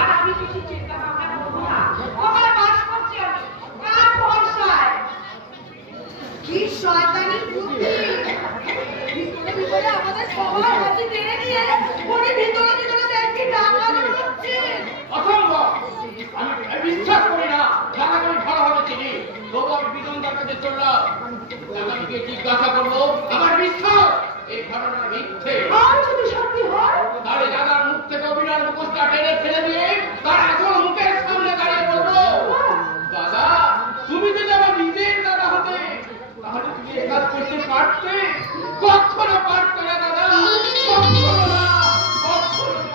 আর আমি কিছু চিন্তা ভাবনা করবো না ওখানে বাস করছি আমি কার ভরসায় কি শয়তানি বুদ্ধি ভিতরে ভিতরে আমাদের সবার হাতে টেনে নিয়ে ওরে ভিতরে ভিতরে দেখি টাকা জমাচ্ছে অসম্ভব। আমি বিশ্বাস করি না টাকাটা আমি ভালোভাবে চিনি, তবু আমি বিজন কাছে চললাম। টাকাকে জিজ্ঞাসা করবো, আমার বিশ্বাস এই ঘটনা মিথ্যে। আর যদি সত্যি হয় তাহলে দাদার মুখ থেকে অভিনয়ের মুখোশটা টেনে ফেলে দিয়ে তার আসল মুখের সামনে দাঁড়িয়ে বলবো, দাদা তুমি যদি আমার নিজের দাদা হতে তাহলে তুমি এই কাজ করতে পারতে? কখনো পারতে না দাদা, কখনো না, কখনো না।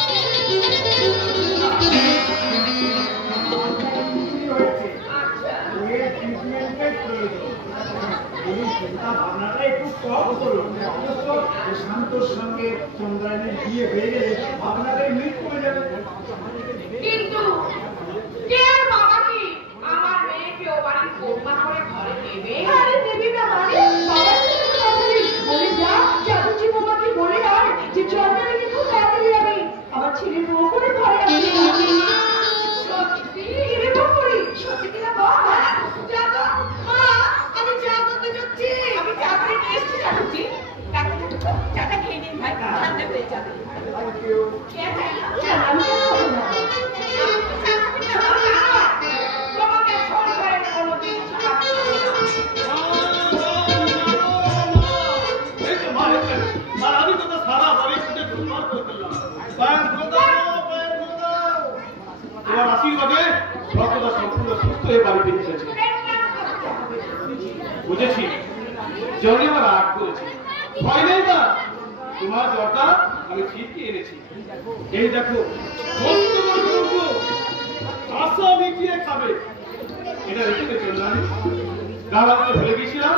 চিন্তা ভাবনাটা একটু কম করুন। শান্তর সঙ্গে চন্দ্রায়নের বিয়ে হয়ে গেলে ভাবনাটাই মিট করে যাবে। কিন্তু কে আর বাবা কি আমার মেয়েকে ও বাড়ির বৌমা করে ঘরে নেবে আরে দেবী না মানে বাবার সাথে কথা বলিস বলে যা চাচুচি বৌমাকে বলে আর যে চন্দ্রায়ন কিন্তু তাড়াতাড়ি আমি আমার ছেলের বউ করে ঘরে আসবে সত্যি এরকম করি সত্যি কিনা বল যা তো মা আমি চা করতে যাচ্ছি আমি চা করে নিয়ে এসেছি চাচুচি চাটা খেয়ে নিন ভাই ঠান্ডা হয়ে যাবে আমি তো সারা বাড়ি খুঁজে ঘুরমার করে ফেললাম। তোমার আশীর্বাদে ভক্তরা সম্পূর্ণ সুস্থ হয়ে বাড়ি ফিরে এসেছে। বুঝেছি জনে আমার রাগ করেছি, ভয় নেই না, তোমার জ্বরটা আমি ঠিকই এনেছি। এই দেখো আশা মিটিয়ে খাবে, এটা রেখে চললাম। গালাতে ভুলে গেছিলাম,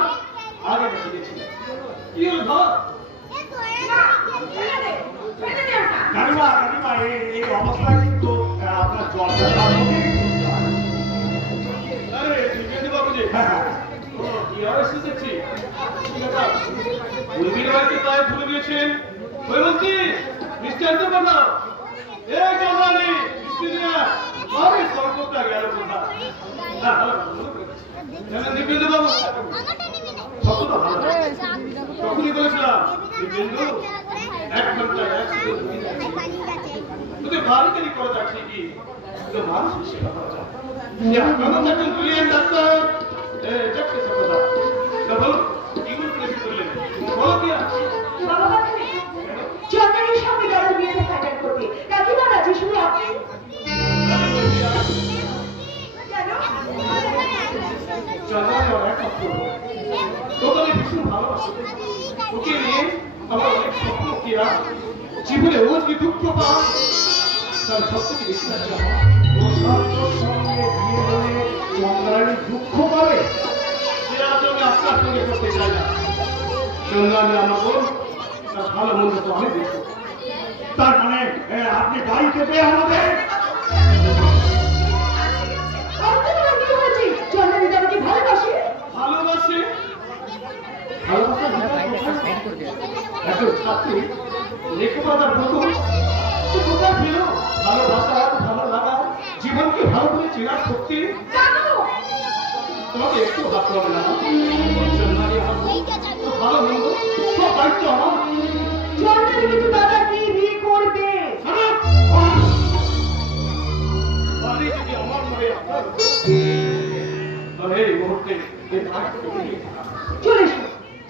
আগে রেখে গেছিলাম। কি হল ধর কাকিমা কাকিমা এই অবস্থায় কিন্তু আপনার জলটা আরে ঠিকানি বাবু যে কি অবস্থা দেখছি উর্মির বাড়িতে তাই ভুলে গিয়েছেন। ওই বলছি মিষ্টি আনতে পারল এ জমানি মিষ্টি দিয়া আরে সর্বটা গেল কোথা দিব্যেন্দু বাবু সত্যটা ভালো তখনই বলেছিলাম দিব্যেন্দু 1 ঘন্টায় 100 তোকে বাড়িতে করে যাচ্ছে কি তো মানুষ সেবা করা যায় আপনারা যখন ব্রিলিয়ান্ট ডাক্তার যাচ্ছে সর্বদা তখন ইগুলো প্লেস করলেন বলো কি বাবা চন্দ্রের সঙ্গে গেল বিয়েতে ফাইনাল করতে কাকিমা রাজি শুধু আপনি চন্দ্রের অনেক অপূর্ব তোকে আমি ভীষণ ভালোবাসি ওকে নিয়ে আমার অনেক স্বপ্ন কিয়া জীবনে ও যদি দুঃখ পাওয়া তার সবথেকে বেশি লাগছে আমার সঙ্গে বিয়ে হলে চন্দ্রায়ণ দুঃখ পাবে সেটা আমি আপনার আপনার সঙ্গে করতে চাই না। চন্দ্রানী আমার বোন, তার ভালো মন্দ তো আমি দেখবো। তার মানে আপনি বাড়িতে পেয়ে আমাদের ভালোবাসে ভালোবাসে একজন ছাত্রী লেখাপড়ার প্রথম কোথায় পেল ভালোবাসা, ভালো লাগা, জীবনকে ভালো করে চেনার শক্তি? তোমাকে একটু ভাবতে হবে না। ভালো মন্দ সব দায়িত্ব আমার। কিন্তু দাদা কি বিয়ে করবে? যদি আমার মনে আপনার এই মুহূর্তে চলে এসো,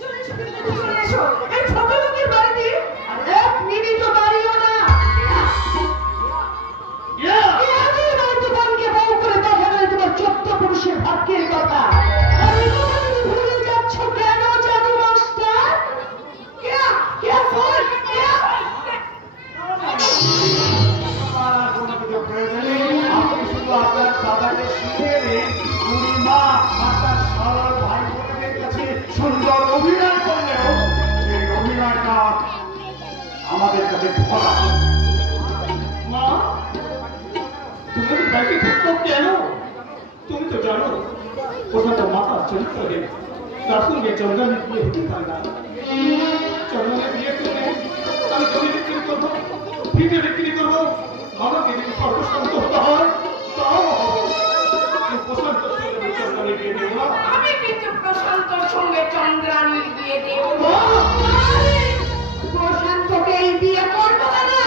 চলে এসো, এই ছোট লোকের বাড়িতে এক মিনিট দাঁড়িও না। তোমার 14 পুরুষের ভাগ্যের কথা ভুলে যাচ্ছ কেন জাদু মাস্টার? আপনি শুধু আপনার দাদাকে শিখে দিন, উনি মা আর তার সরল ভাই বোনদের কাছে সুন্দর অভিনয় করলেও সেই অভিনয়টা আমাদের কাছে ধরা। মা, তুমি তো ভাইকে থাকতো কেন? তুমি তো জানো কোথাটা মাতার চরিত্রহীন, তার সঙ্গে চন্দ্রানের বিয়ে হতে পারে না। চন্দ্রানের বিয়ে করলে আমি জমি বিক্রি করবো, ভিটে বিক্রি করবো, আমাকে যদি সর্বশান্ত হতে হয় তাও হবো। প্রশান্ত সঙ্গে চন্দ্রানের বিয়ে দেবো না। আমি কিন্তু প্রশান্তর সঙ্গে চন্দ্রানীর বিয়ে দেব। প্রশান্তকে এই বিয়ে করবো না।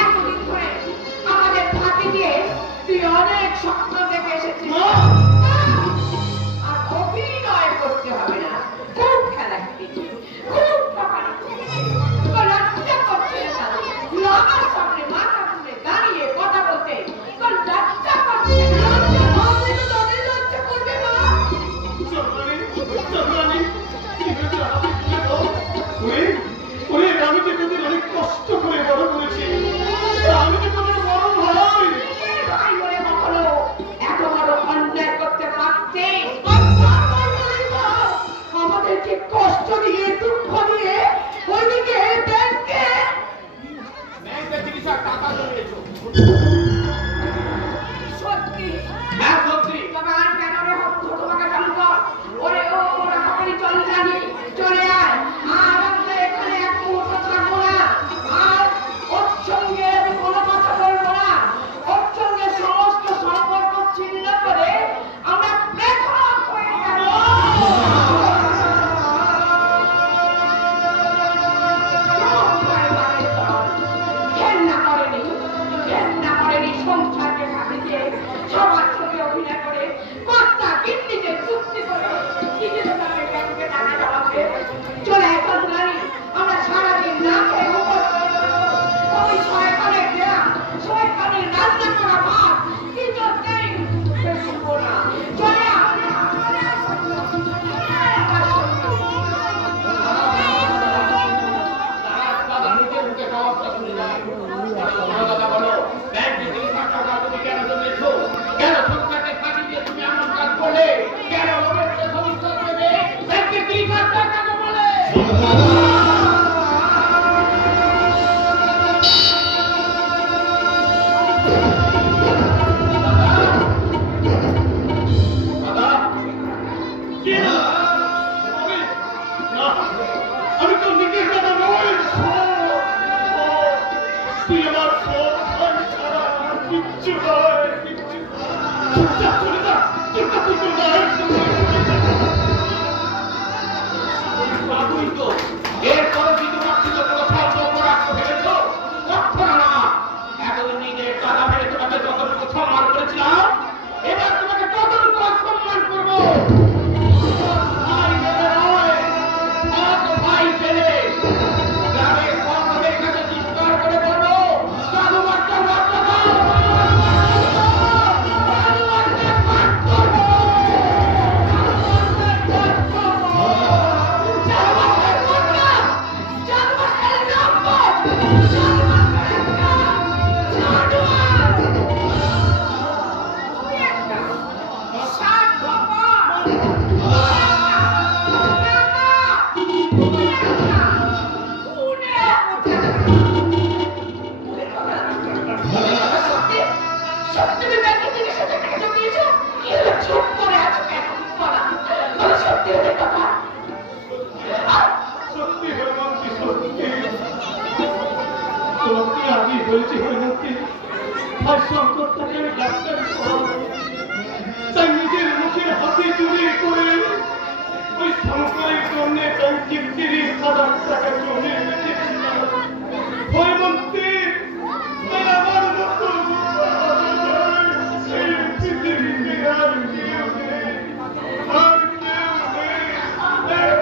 এতদিন ধরে আমাদের ফাঁকি দিয়ে তুই অনেক স্বপ্ন দেখে এসেছিস। আর অভিনয় করতে হবে না, খুব খেলা খেলেছিস, খুব পাকানি খেলেছিস। লজ্জা করছে না, আমার সামনে মাথা তুলে দাঁড়িয়ে কথা বলতে তোর লজ্জা করছে না? লজ্জা করবে না। আমি তো তোদের অনেক কষ্ট করে বড় করেছি, আমি তো তোদের বড় ভাই। ভাই বলে কখনো এত বড় অন্যায় করতে পারছে? আমাদেরকে কষ্ট দিয়ে, দুঃখ দিয়ে ওইদিকে ব্যাংকে টাকা জমিয়েছো। সত্যি হ্যাঁ সত্যি। তবে আর কেন রে হতো তোমাকে জানতো? ওরে ওরা সবাই চন্দ্রানী চলে আয়, আর আমরা এখানে এক মুহূর্ত থাকবো না। আর ওর সঙ্গে আমি কোনো কথা বলবো না। ওর সঙ্গে সমস্ত সম্পর্ক ছিন্ন করে আমরা পৃথক হয়ে যাব। ঘেন্না করেনি সংসারকে ভাবিতে সবার সঙ্গে অভিনয় করে কর্তা কিডনিতে চুক্তি করে নিজের নামে ব্যাংকে টাকা জমাতে চলে এখন জানি আমরা সারাদিন না খেয়ে উপোস করে থাকবো। ওই শয়তানের দেয়া শয়তানের রান্না করা ভাত কিছুতেই বেশিব না। চলে দাদা মুখে মুখে জবাবটা শুনে যায়। কথা বলো, ব্যাংকে 3 লাখ টাকা তুমি কেন জমিয়েছো? কেন সংসারকে ফাঁকি দিয়ে তুমি এমন কাজ করলে? কেন লোকের কাছে ভবিষ্যৎ দেবে? ব্যাংকে 3 লাখ টাকা জমালে? আমি তো নিজের কথা নয়, তুই আমার সব ছাড়া কিচ্ছু নয়, কিচ্ছু চলে যা, তুই তো সত্যি তুমি ব্যাংকে 30,000 টাকা জমিয়েছো? কি হলো, চুপ করে আছো কেন? বলো সত্যি ওদের কথা। সত্যি হৈমন্তী, সত্যি তোমাকে আমি বলছি হৈমন্তী, আর শঙ্করটাকে আমি ডাক্তার তাই নিজের মুখের হাতে চুরি করে ওই শঙ্করের জন্য ব্যাংকের 30,000 টাকা জমিয়ে রেখেছিলাম। হৈমন্তী, আমার মতো এই পৃথিবীতে আর কেউ নেই, আর কেউ নেই।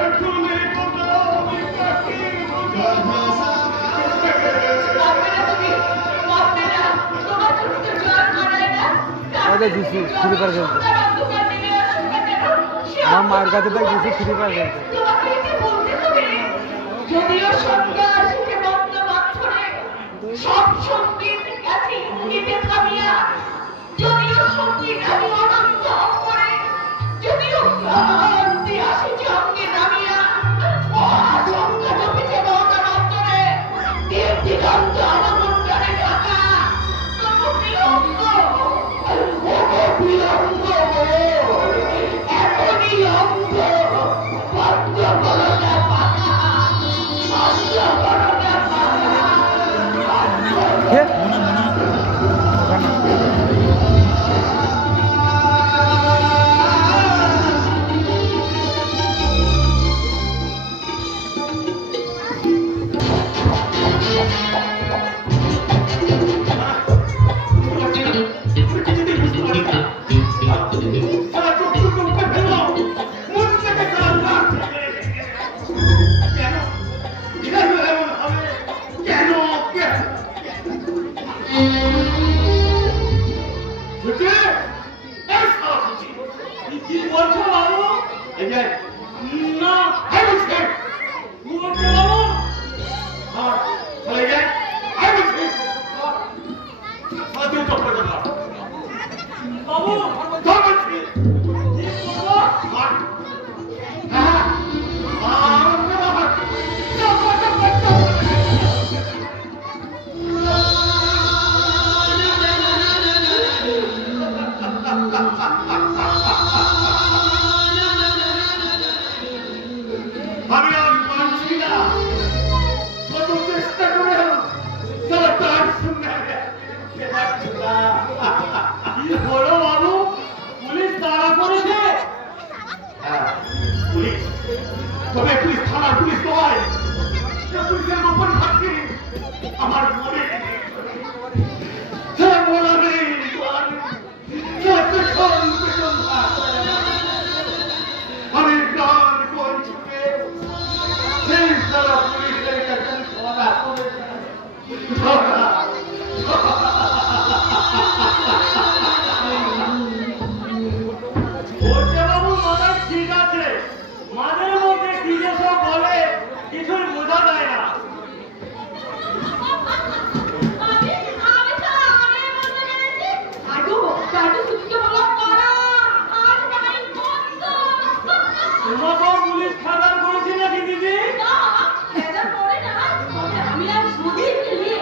এখন এই কথা আমি কাকে বোঝাবো? দিছি ফ্রি ফায়ার খেলতে, আমার মায়ের কাছে তাই দিছি ফ্রি ফায়ার খেলতে। যদিও সরকার সেটা বন্ধ মাধ্যমে সব সঙ্গীত গেছে নিতে থামিয়া, যদিও সঙ্গীত আমি অনন্ত করে, যদিও ক্রান্তি আসে জঙ্গে নামিয়া, আশঙ্কা জমিতে মৌতার অন্তরে দিগন্ত আমার মুন্ডারে ঢাকা। তবু বিলম্ব, বিলম্ব এখনই অঙ্গ বন্ধ করো না পাখা, বন্ধ করো না পাখা। কি বলছো বাবু? এই যে না, এই বলছে কি বলছো বাবু? আর বলে যায় এই বলছে তুমি তো করে দাও বাবু, তো বলছি কি করবো? হ্যাঁ আমি আর পারছি না, কত চেষ্টা করে তারা তার শুনে কি হলো বাবু? পুলিশ তাড়া করেছে? হ্যাঁ পুলিশ, তবে পুলিশ থানার পুলিশ নয়, পুলিশের গোপন থাকি আমার মনে মনে নেই। আমি প্রাণ করছুকে সেই সারা পুলিশের কাছে ধরা বাবু মাথা ঠিক আছে, মাঝে মধ্যে কি যে সব বলে কিছুই বোঝা যায় না। তোমাকে পুলিশ খাবার করেছে নাকি দিদি? আমি আর সুধীর মিলিয়ে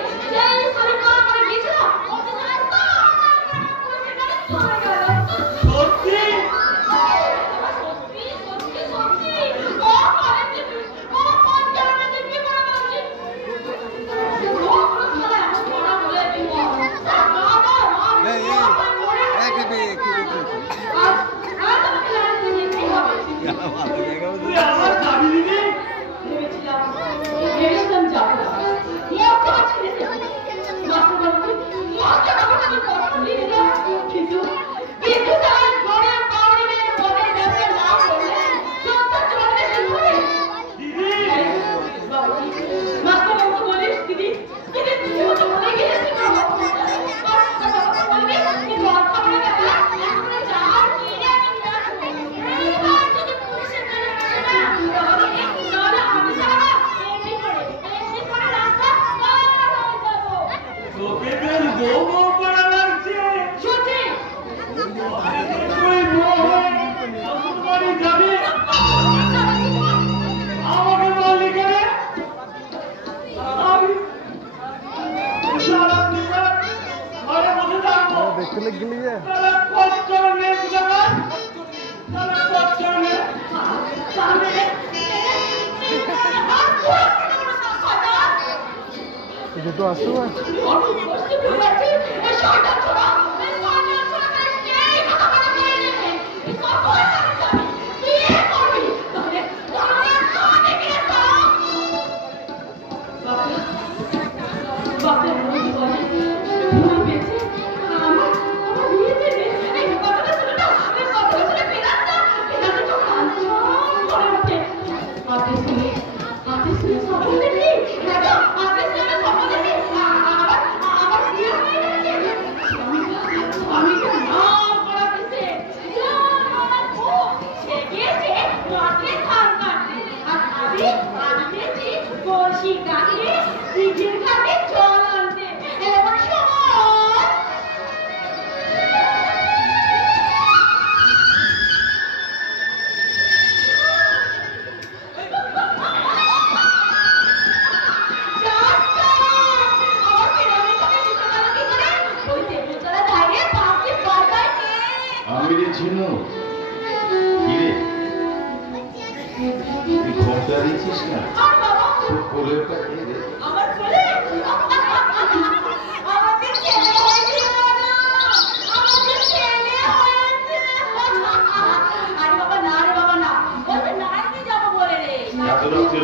দুটো আসতে পারে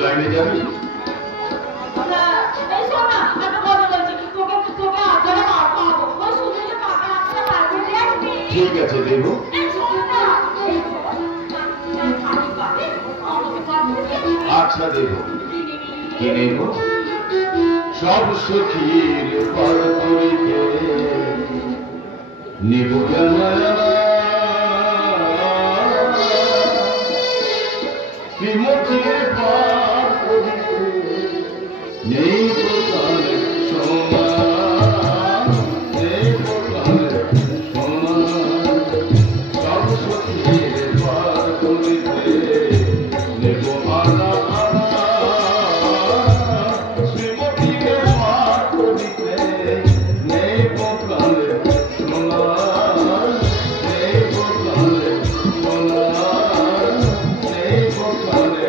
লাইনে যাবি ঠিক আছে দেব আচ্ছা দেব কি নেব সব সখীর পর করিতে নেব বিমুখে পার করিতে নেই প্রকারে সোনা নেই প্রকারে সোনা সব সখীর পার করিতে নেব আনা শ্রীমতীকে পার করিতে নেই প্রকারে সোনা নেই প্রকারে সোনা নেই প্রকারে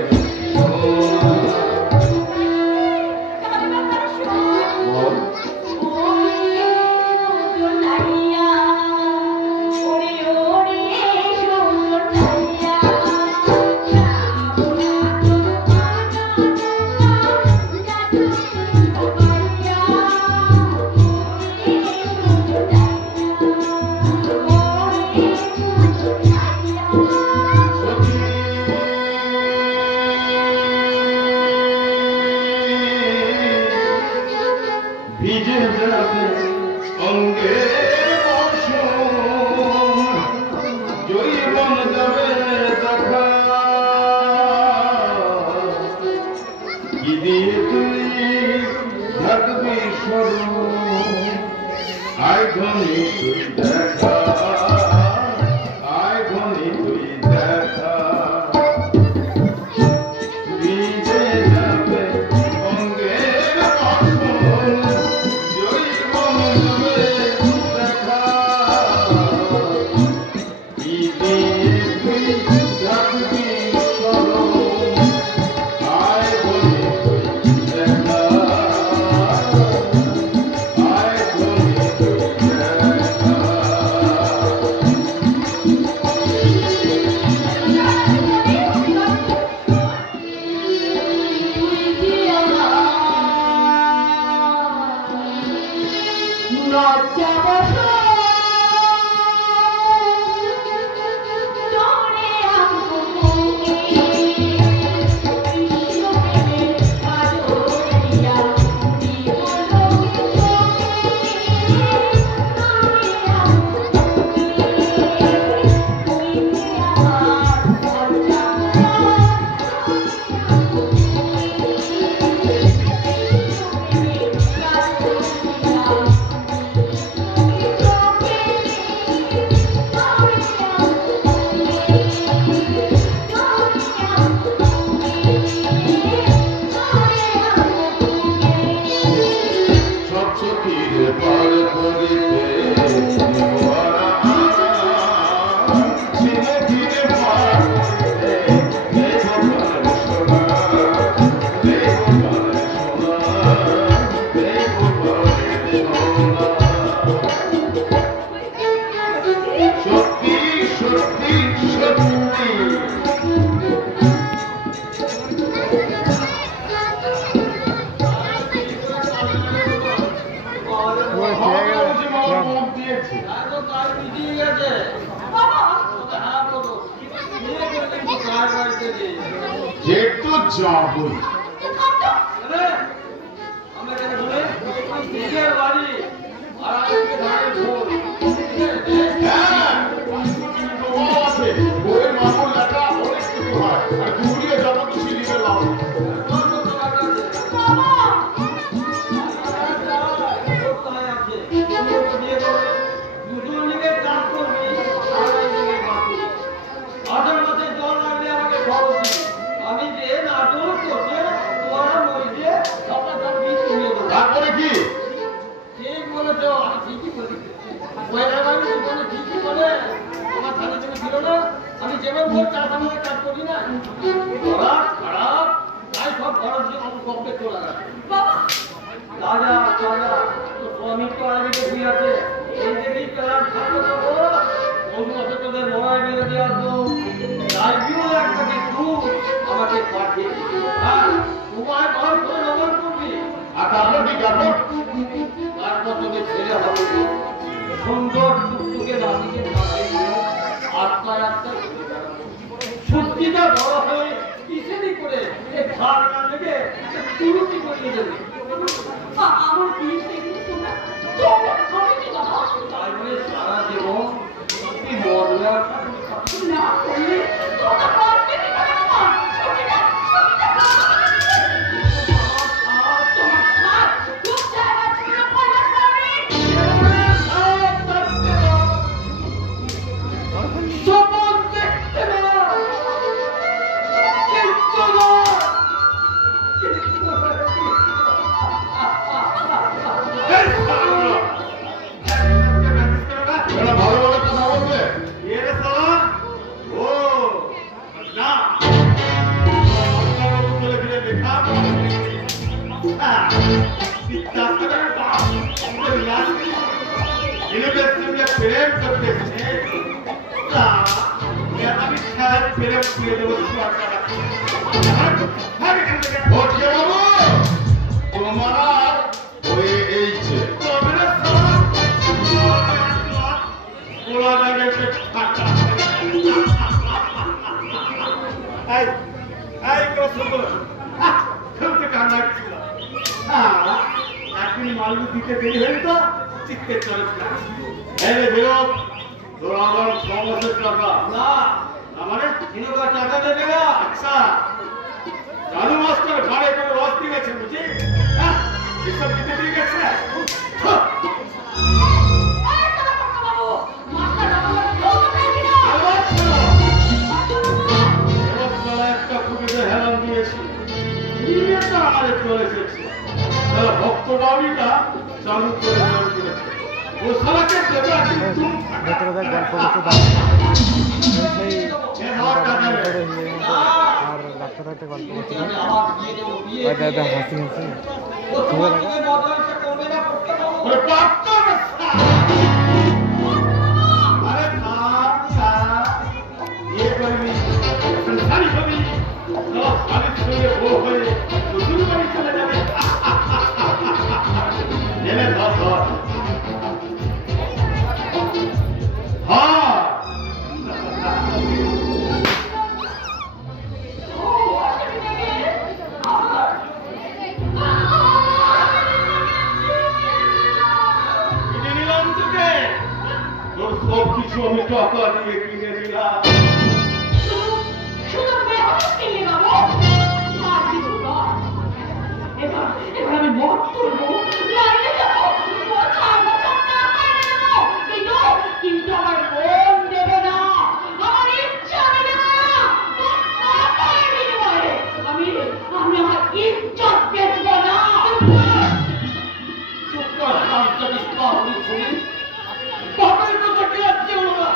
ভিজে যাবে অঙ্গে জৈবন যাবে দেখা কি দিয়ে তুই থাকবি সরু আয় ধনী তুই দেখা আয় ধনী তুই দেখা ভিজে যাবে অঙ্গের যাবই। আমরা কেন বলে নিজের বাড়ি আর আজকে ধানের ভোর হ্যাঁ, তোমার আছে বইয়ের মামুল লেখা অনেক কিছু হয় আর দুপুরিয়ে যত খুশি নিতে লাভ। তারপরে কি ঠিক বলেছ, আমি ঠিকই বলেছি। ওয়েদার বাড়ি জীবনে ঠিকই বলে, তোমার ধানে তুমি ছিল না, আমি যেমন ভোর চাষ আমাদের কাজ করি না, ওরা খারাপ, তাই সব খরচ দিয়ে আমার পক্ষে চলে গেছে। রাজা রাজা তো স্বামী তো আগে ঠিক আছে, এই দেখি কালাম থাকতো তো বন্ধু আছে তোদের লড়াই বেঁধে দেওয়া তো রাজবিও একটা কিছু আমাকে পাঠিয়ে হ্যাঁ উপায় বার করে নগর করবি। আর তারপর কি তারপর তারপর তোকে ছেলে হবে সুন্দর টুকটুকে রানীকে পাঠিয়ে আত্মায় আত্মায় সত্যিটা বড় হয়ে কিসেরই করে এই ঘাড় না লেগে চুরুটি করিয়ে দেবে। আমার বিয়ে দেখি তোমরা তোমরা হবে কি বাবা? তাই বলে সারা জীবন কি মরলা না করলে তোমরা পারবে কি করে বাবা? সত্যিটা তোমার সাথ খুব জায়গা ছিল কয়লা করে সবল দেখতে না কিচ্ছু না এরা ভালো ভালো কথা বলবে। এরে সালা ও না বলে ফিরে লেখা প্রেম করতে আমি সারা প্রেম করে দেবো তোমার হয়ে এইছে মালু দিতে দেরি হয়ে তো চিত্তে চলেছিলাম তোর আমার 6 মাসের টাকা না মানে কিনুকা টাকা দেবে না আচ্ছা চালু মাস্টার ঘরে করে রস দিয়ে গেছে বুঝি এসব দিতে দিয়ে গেছে একটা খুবই হেরান দিয়েছি আমাদের চলে এসেছে ভক্ত বাউরিটা চালু করে করেছে ও সালাকে দেবে কিন্তু ভেতরে দেখ গল্প করতে আর ডাক্তার একটা গল্প করতে দাদা হাসি হাসি अरे ये करबी संसारी हबी तो खाली सुने वो होए दूसरी बारी चले जावे नेले धर धर हाँ সব কিছু আমি টাকা দিয়ে কিনে নিলাম শুধু মেহনত কিনলে বাবু আর কিছু নয় এবার আমি মত করবো লাইনে যাবো কিন্তু আমার মন দেবে না আমার ইচ্ছা আমি দেবো না আমি আমার ইজ্জত বেচবো না চুপ কর, শান্ত বিস্তার শুনি। বাপের কথা কে আছে ওরা?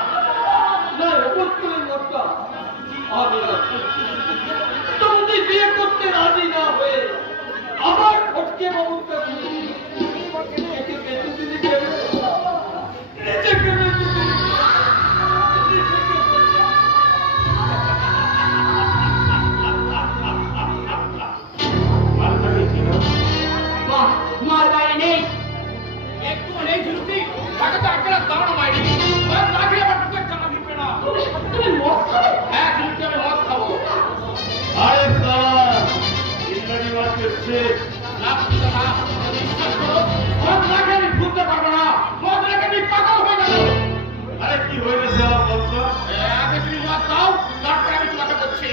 না, অবুজ করে মরটা। আমি তুমি বিয়ে করতে রাজি না হয়ে আবার ফটকে বাবুর কাছে একে বেঁচে দিলি কেন? নিজেকে বেঁচে দিলি। বাহ মার বাইরে নেই একটু নেই ঝুলতি এসছে। লাপি দাদা, বিশ্বাস করো, মদটাকে আমি ভুলতে পারবো না। মদটাকে আমি পাগল হয়ে যাবো। আরে কি হয়ে গেছে আমার বলতো? আগে তুমি মদ দাও, তারপরে আমি তোমাকে বলছি।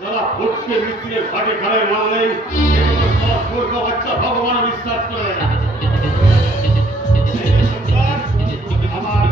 যারা ভোটকে মৃত্যুর ভাগে ঘাড়ে মারলেই মূর্খ বাচ্চা ভগবান বিশ্বাস করে না। আমার